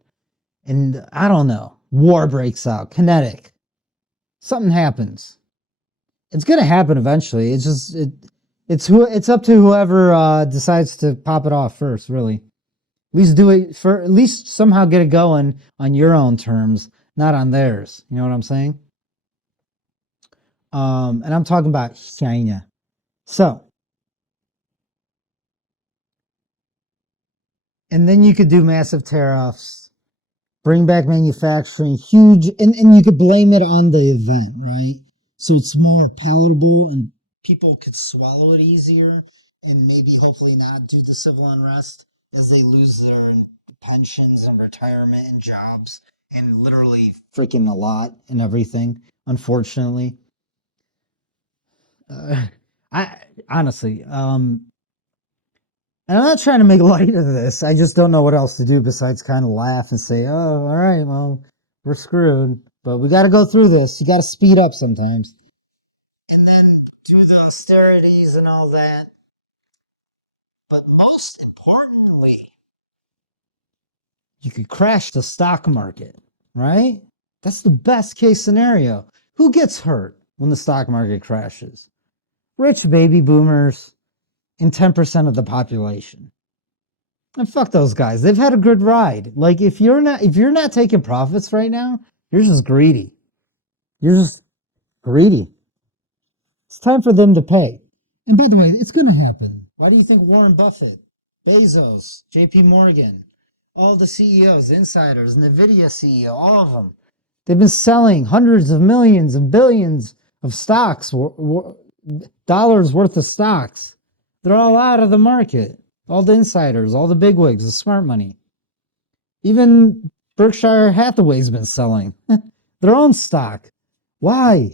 And I don't know. War breaks out. Kinetic. Something happens. It's going to happen eventually. It's just it's up to whoever decides to pop it off first, really. At least do it for, at least somehow get it going on your own terms, not on theirs. You know what I'm saying? And I'm talking about China. So, and then you could do massive tariffs, bring back manufacturing, huge, and you could blame it on the event, right? So it's more palatable and people could swallow it easier and maybe hopefully not do the civil unrest as they lose their pensions and retirement and jobs and literally freaking a lot and everything, unfortunately. Uh, I honestly, and I'm not trying to make light of this. I just don't know what else to do besides kind of laugh and say, "Oh, all right, well, we're screwed." But we got to go through this. You got to speed up sometimes. And then do the austerities and all that. But most importantly, you could crash the stock market, right? That's the best case scenario. Who gets hurt when the stock market crashes? Rich baby boomers and 10% of the population. And fuck those guys. They've had a good ride. Like if you're not taking profits right now, you're just greedy. You're just greedy. It's time for them to pay. And by the way, it's going to happen. Why do you think Warren Buffett, Bezos, JP Morgan, all the CEOs, insiders, Nvidia CEO, all of them, they've been selling hundreds of millions and billions of stocks, dollars worth of stocks. They're all out of the market. All the insiders, all the bigwigs, the smart money. Even Berkshire Hathaway's been selling their own stock. Why?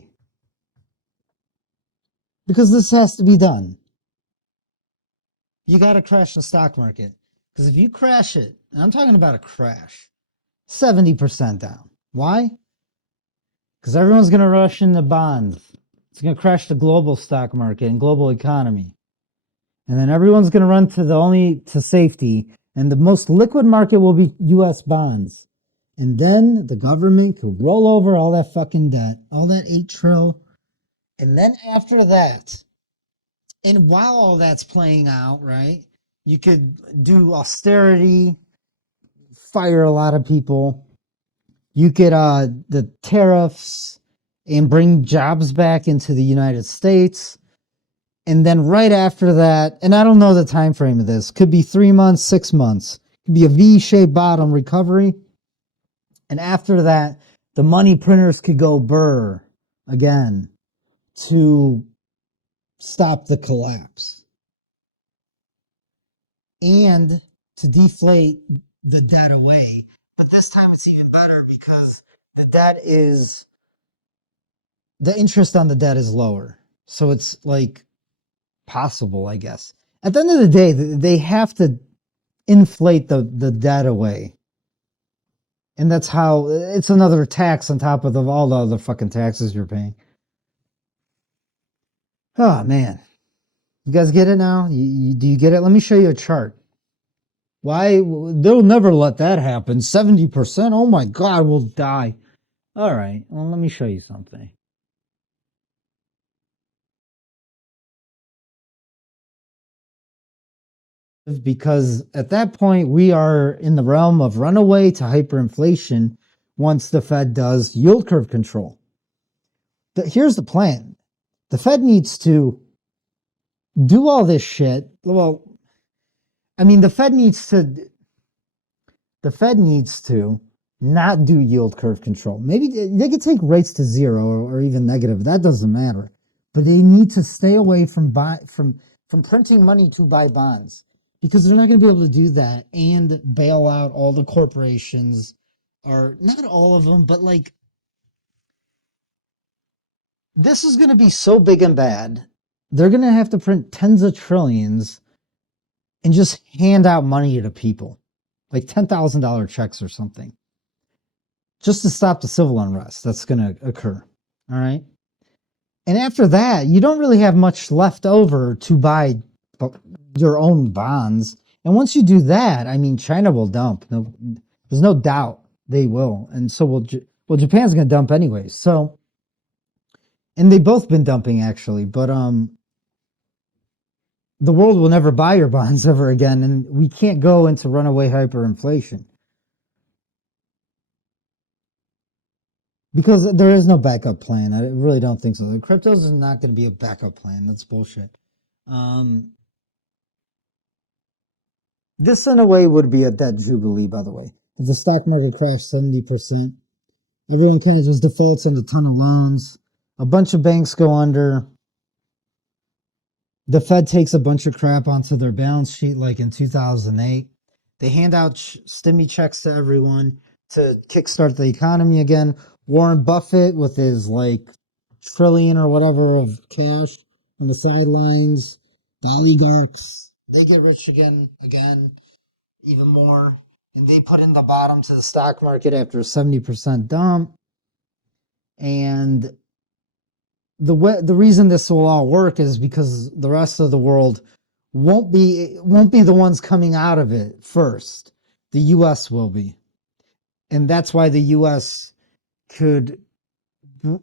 Because this has to be done. You got to crash the stock market. Because if you crash it, and I'm talking about a crash, 70% down. Why? Because everyone's going to rush into bonds. It's going to crash the global stock market and global economy. And then everyone's going to run to safety. And the most liquid market will be U.S. bonds. And then the government could roll over all that fucking debt, all that 8 trillion. And then after that, and while all that's playing out, right, you could do austerity, fire a lot of people. You could the tariffs and bring jobs back into the United States. And then right after that, and I don't know the time frame of this, could be 3 months, 6 months. Could be a V-shaped bottom recovery. And after that, the money printers could go burr again to stop the collapse and to deflate the debt away. But this time it's even better because the interest on the debt is lower. So it's like possible, I guess. At the end of the day, they have to inflate the debt away. And that's how it's another tax on top of all the other fucking taxes you're paying. Oh, man. You guys get it now? Do you get it? Let me show you a chart. Why? They'll never let that happen. 70%? Oh my God, we'll die. All right. Well, let me show you something. Because at that point, we are in the realm of runaway to hyperinflation once the Fed does yield curve control. Here's the plan. The Fed needs to do all this shit. Well, I mean, the Fed needs to not do yield curve control. Maybe they could take rates to zero or even negative. That doesn't matter. But they need to stay away from printing money to buy bonds, because they're not going to be able to do that and bail out all the corporations, or not all of them, but like this is going to be so big and bad. They're going to have to print tens of trillions and just hand out money to people, like $10,000 checks or something, just to stop the civil unrest that's going to occur. All right. And after that, you don't really have much left over to buy your own bonds. And once you do that, I mean, China will dump. No, there's no doubt they will. And so well, Japan's going to dump anyways. So, and they've both been dumping actually, but the world will never buy your bonds ever again, and we can't go into runaway hyperinflation because there is no backup plan. I really don't think so. The cryptos is not going to be a backup plan. That's bullshit. This in a way would be a debt jubilee, by the way. If the stock market crashed 70%, everyone kind of just defaults into a ton of loans. A bunch of banks go under. The Fed takes a bunch of crap onto their balance sheet, like in 2008. They hand out stimmy checks to everyone to kickstart the economy again. Warren Buffett, with his like trillion or whatever of cash on the sidelines, the oligarchs, they get rich again, even more. And they put in the bottom to the stock market after a 70% dump. And the reason this will all work is because the rest of the world won't be the ones coming out of it first. The US will be. And that's why the US could in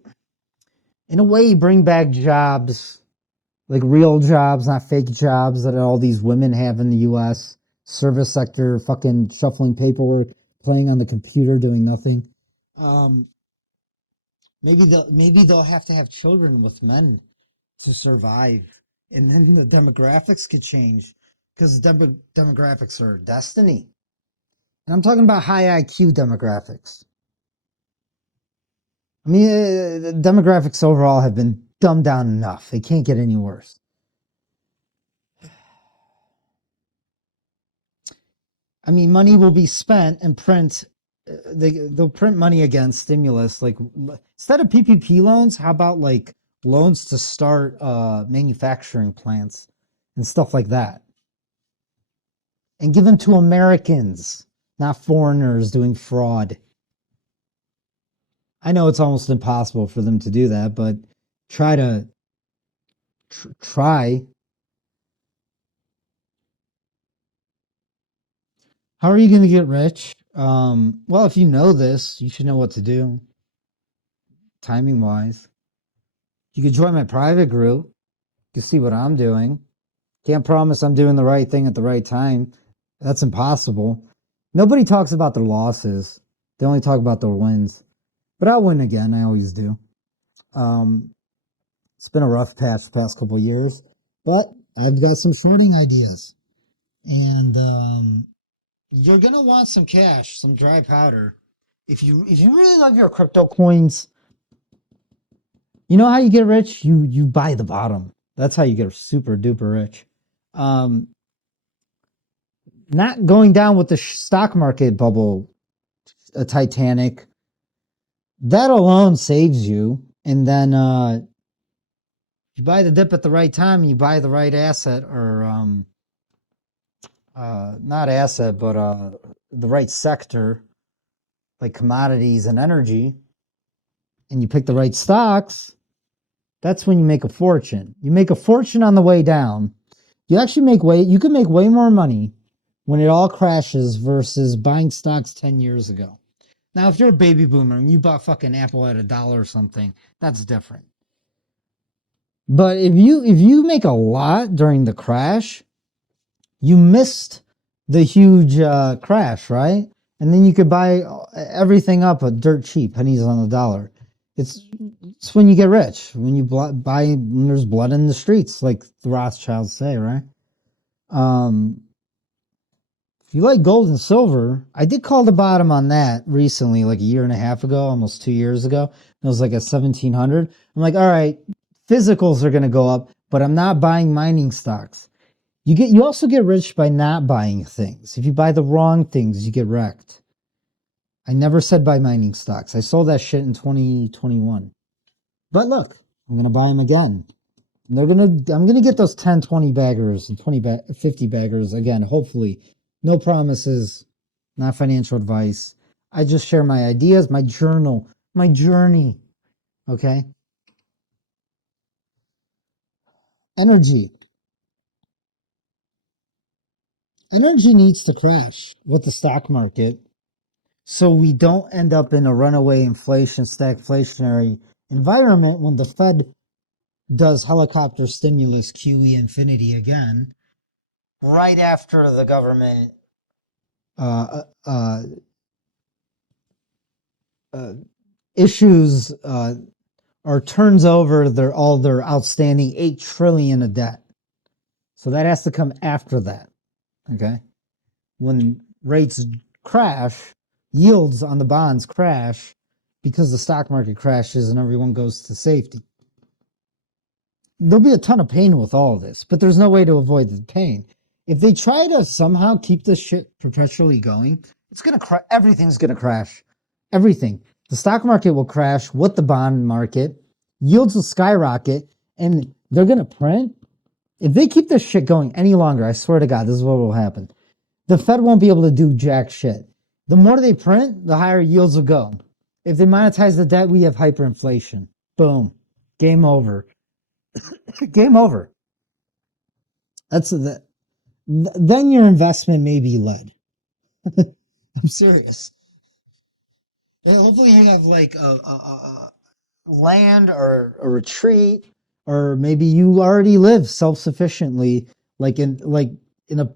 a way bring back jobs, like real jobs, not fake jobs that all these women have in the US. Service sector, fucking shuffling paperwork, playing on the computer, doing nothing. Um, maybe they'll have to have children with men to survive, and then the demographics could change because demographics are destiny. And I'm talking about high IQ demographics. I mean, the demographics overall have been dumbed down enough. They can't get any worse. I mean, money will be spent and print. They'll print money against stimulus. Like instead of PPP loans, how about like loans to start manufacturing plants and stuff like that, and give them to Americans, not foreigners doing fraud. I know it's almost impossible for them to do that, but try to try. How are you going to get rich? Well, if you know this, you should know what to do, timing wise. You could join my private group. You can see what I'm doing. Can't promise I'm doing the right thing at the right time. That's impossible. Nobody talks about their losses. They only talk about their wins. But I'll win again. I always do. It's been a rough patch the past couple of years, but I've got some shorting ideas. And you're gonna want some cash, some dry powder. If you really love your crypto coins, you know how you get rich? You buy the bottom. That's how you get super duper rich. Not going down with the stock market bubble, a Titanic. That alone saves you. And then you buy the dip at the right time, and you buy the right asset, or not asset, but the right sector, like commodities and energy, and you pick the right stocks. That's when you make a fortune. You make a fortune on the way down. You actually you can make way more money when it all crashes versus buying stocks 10 years ago. Now, if you're a baby boomer and you bought fucking Apple at $1 or something, that's different. But if you make a lot during the crash, you missed the huge crash, right? And then you could buy everything up at dirt cheap, pennies on the dollar. It's when you get rich, when you buy, when there's blood in the streets, like the Rothschilds say, right? If you like gold and silver, I did call the bottom on that recently, like a year and a half ago, almost 2 years ago. It was like at 1,700. I'm like, all right, physicals are going to go up, but I'm not buying mining stocks. You also get rich by not buying things. If you buy the wrong things, you get wrecked. I never said buy mining stocks. I sold that shit in 2021. But look, I'm going to buy them again. And I'm going to get those 10, 20 baggers and 50 baggers again, hopefully. No promises, not financial advice. I just share my ideas, my journal, my journey. Okay? Energy. Energy needs to crash with the stock market so we don't end up in a runaway inflation, stagflationary environment when the Fed does helicopter stimulus QE infinity again, right after the government issues or turns over all their outstanding $8 trillion of debt. So that has to come after that. Okay. When rates crash, yields on the bonds crash because the stock market crashes and everyone goes to safety. there'll be a ton of pain with all of this, but there's no way to avoid the pain. If they try to somehow keep this shit perpetually going, it's gonna everything's gonna crash. Everything. The stock market will crash with the bond market. Yields will skyrocket, and they're gonna print. If they keep this shit going any longer, I swear to God, this is what will happen. The Fed won't be able to do jack shit. The more they print, the higher yields will go. If they monetize the debt, we have hyperinflation. Boom. Game over. Game over. That's the. Then your investment may be led. I'm serious. And hopefully you have like a land or a retreat, or maybe you already live self-sufficiently, like in a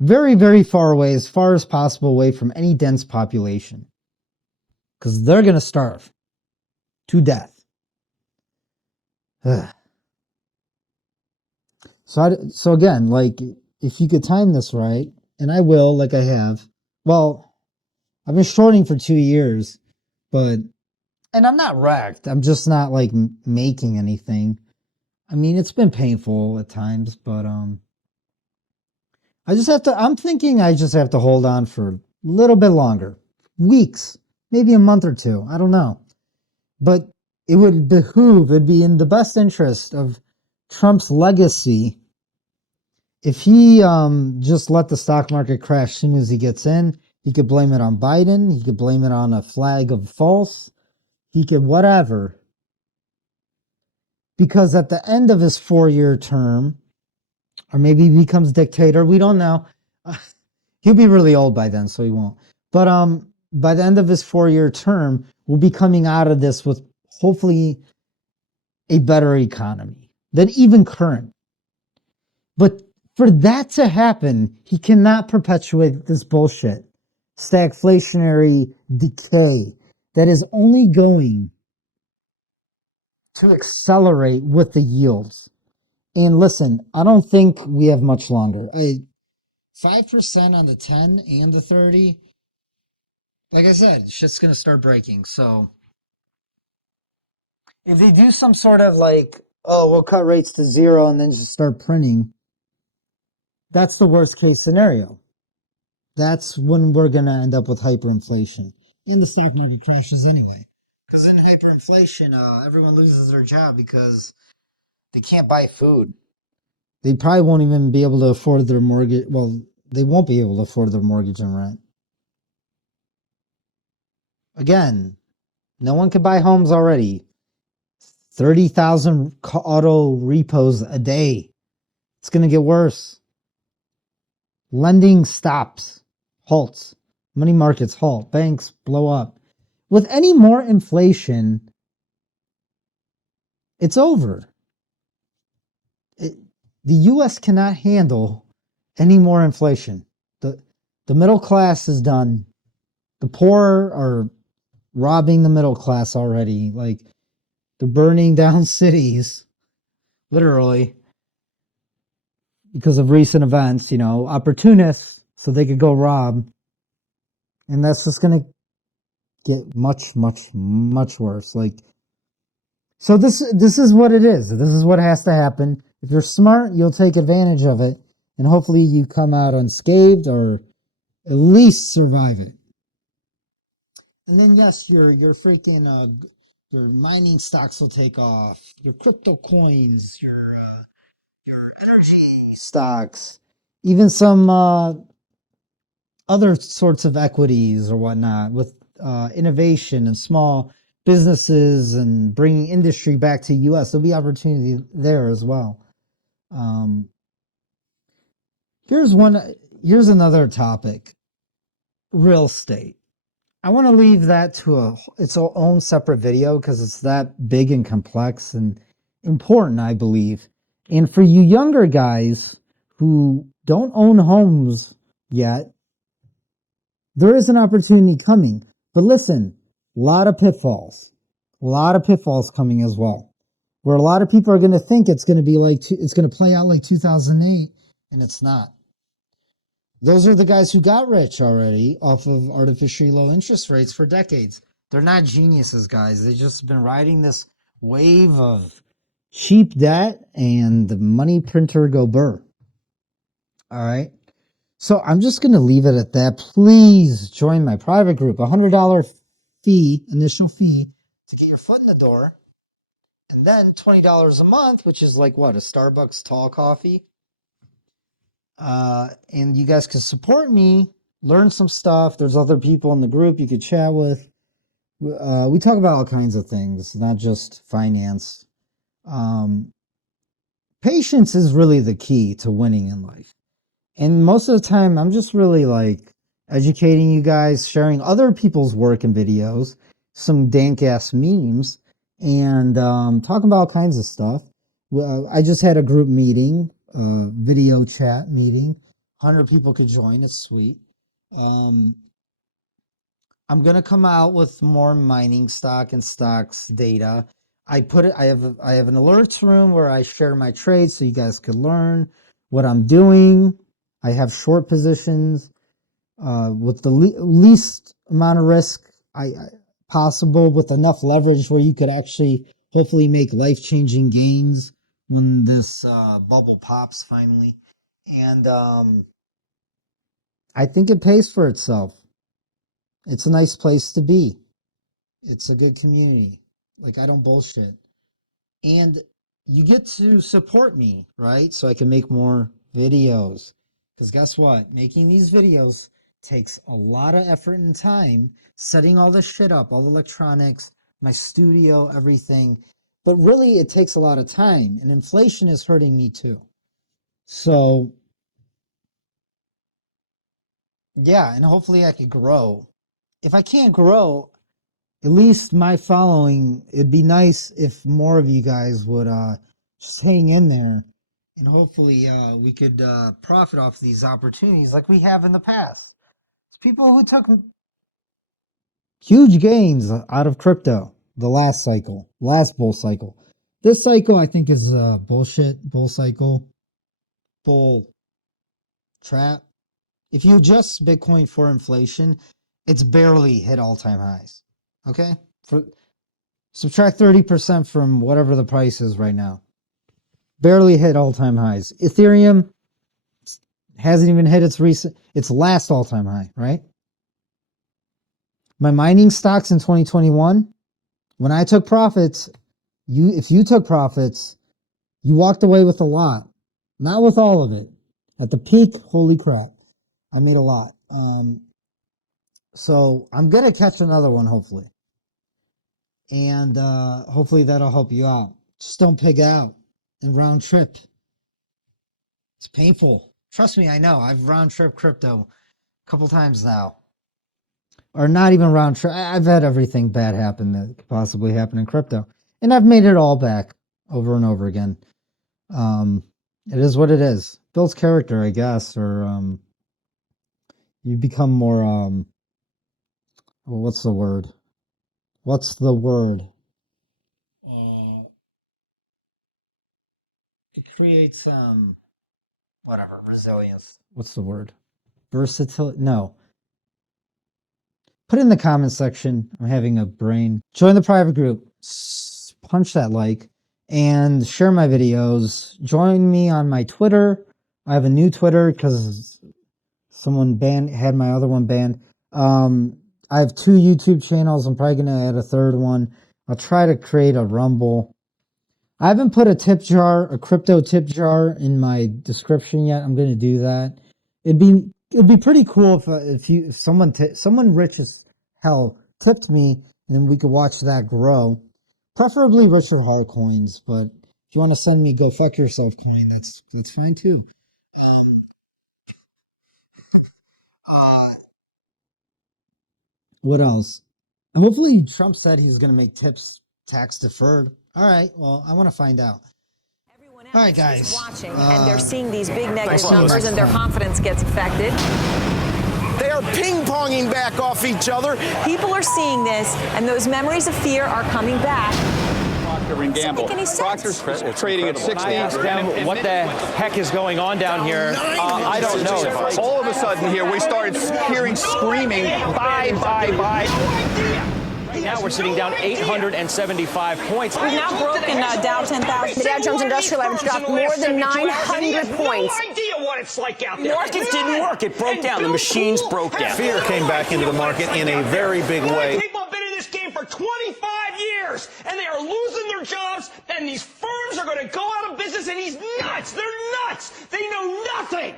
very, very far away, as far as possible away from any dense population, because they're gonna starve to death. So again, like, if you could time this right, and I will, like I have. Well, I've been shorting for 2 years, and I'm not wrecked. I'm just not like making anything. I mean, it's been painful at times, but I'm thinking I just have to hold on for a little bit longer. Weeks, maybe a month or two. I don't know. But it'd be in the best interest of Trump's legacy if he just let the stock market crash as soon as he gets in. He could blame it on Biden. He could blame it on a flag of false. He could whatever. Because at the end of his 4-year term, or maybe he becomes dictator, we don't know. He'll be really old by then, so he won't. But by the end of his 4-year term, we'll be coming out of this with hopefully a better economy than even current. But for that to happen, he cannot perpetuate this bullshit. Stagflationary decay that is only going to accelerate with the yields. And listen, I don't think we have much longer. 5% on the 10 and the 30. Like I said, shit's going to start breaking. So if they do some sort of like, oh, we'll cut rates to 0 and then just start printing, that's the worst case scenario. That's when we're going to end up with hyperinflation. And the stock market crashes anyway. Because in hyperinflation, everyone loses their job because they can't buy food. They probably won't even be able to afford their mortgage. Well, they won't be able to afford their mortgage and rent. Again, no one can buy homes already. 30,000 auto repos a day. It's going to get worse. Lending stops, halts. Money markets halt. Banks blow up. With any more inflation, it's over. The U.S. cannot handle any more inflation. The middle class is done. The poor are robbing the middle class already. Like, they're burning down cities, literally, because of recent events, opportunists, so they could go rob. And that's just going to get much, much, much worse. Like, so this is what it is. This is what has to happen. If you're smart, you'll take advantage of it, and hopefully you come out unscathed or at least survive it. And then yes, your freaking your mining stocks will take off. Your crypto coins, your energy stocks, even some other sorts of equities or whatnot with innovation and small businesses and bringing industry back to U.S. There'll be opportunity there as well. Here's another topic: real estate. I want to leave that to its own separate video because it's that big and complex and important, I believe. And for you younger guys who don't own homes yet, there is an opportunity coming. But listen, a lot of pitfalls coming as well, where a lot of people are going to think it's going to play out like 2008, and it's not. Those are the guys who got rich already off of artificially low interest rates for decades. They're not geniuses, guys. They've just been riding this wave of cheap debt and the money printer go burr. All right. So I'm just going to leave it at that. Please join my private group. $100 fee, initial fee, to get your foot in the door. And then $20 a month, which is like what, a Starbucks tall coffee. And you guys can support me, learn some stuff. There's other people in the group you could chat with. We talk about all kinds of things, not just finance. Patience is really the key to winning in life. And most of the time, I'm just really like educating you guys, sharing other people's work and videos, some dank ass memes, and talking about all kinds of stuff. I just had a group meeting, video chat meeting. 100 people could join. It's sweet. I'm gonna come out with more mining stock and stocks data. I have an alerts room where I share my trades so you guys can learn what I'm doing. I have short positions with the least amount of risk possible, with enough leverage where you could actually hopefully make life-changing gains when this bubble pops finally. And I think it pays for itself. It's a nice place to be. It's a good community. Like, I don't bullshit. And you get to support me, right? So I can make more videos. Because guess what? Making these videos takes a lot of effort and time, setting all this shit up, all the electronics, my studio, everything. But really, it takes a lot of time. And inflation is hurting me too. So, yeah, and hopefully I could grow. If I can't grow, at least my following, it'd be nice if more of you guys would just hang in there, and hopefully we could profit off these opportunities like we have in the past. It's people who took huge gains out of crypto the last bull cycle. This cycle I think is bullshit, bull cycle, bull trap. If you adjust Bitcoin for inflation, it's barely hit all-time highs. Okay? Subtract 30% from whatever the price is right now. Barely hit all-time highs. Ethereum hasn't even hit its last all-time high, right? My mining stocks in 2021, when I took profits, if you took profits, you walked away with a lot. Not with all of it. At the peak, holy crap, I made a lot. So I'm going to catch another one, hopefully. And hopefully that'll help you out. Just don't pig out and round trip. It's painful. Trust me, I know. I've round trip crypto a couple times now. Or not even round trip. I've had everything bad happen that could possibly happen in crypto. And I've made it all back over and over again. It is what it is. Builds character, I guess. Or you become more... well, what's the word? It creates whatever, resilience. What's the word? Versatility? No. Put it in the comment section. I'm having a brain. Join the private group. Punch that like and share my videos. Join me on my Twitter. I have a new Twitter because someone had my other one banned. I have 2 YouTube channels. I'm probably going to add a third one. I'll try to create a Rumble. I haven't put a crypto tip jar in my description yet. I'm going to do that. It'd be pretty cool if someone rich as hell tipped me, and then we could watch that grow. Preferably Richard Hall coins, but if you want to send me go fuck yourself coin, that's fine too. What else? And hopefully Trump said he was going to make tips tax deferred. All right. Well, I want to find out. All right, guys. Watching, and they're seeing these big negative numbers, and their confidence gets affected. They are ping-ponging back off each other. People are seeing this, and those memories of fear are coming back. Procter and Gamble. Procter's trading at 60. What the heck is going on down here? I don't know. All of a sudden here, we started hearing screaming, buy, buy, buy. Right now, we're sitting down 875 points. We've now broken Dow 10,000. The Dow Jones Industrial Average dropped more than 900 points. No idea what it's like out there. The market didn't work. It broke down. The machines broke down. Fear came back into the market in a very big way. People have been in this game for 25 years, and they are losing their jobs, and these firms are going to go out of business, and he's nuts. They're nuts. They know nothing.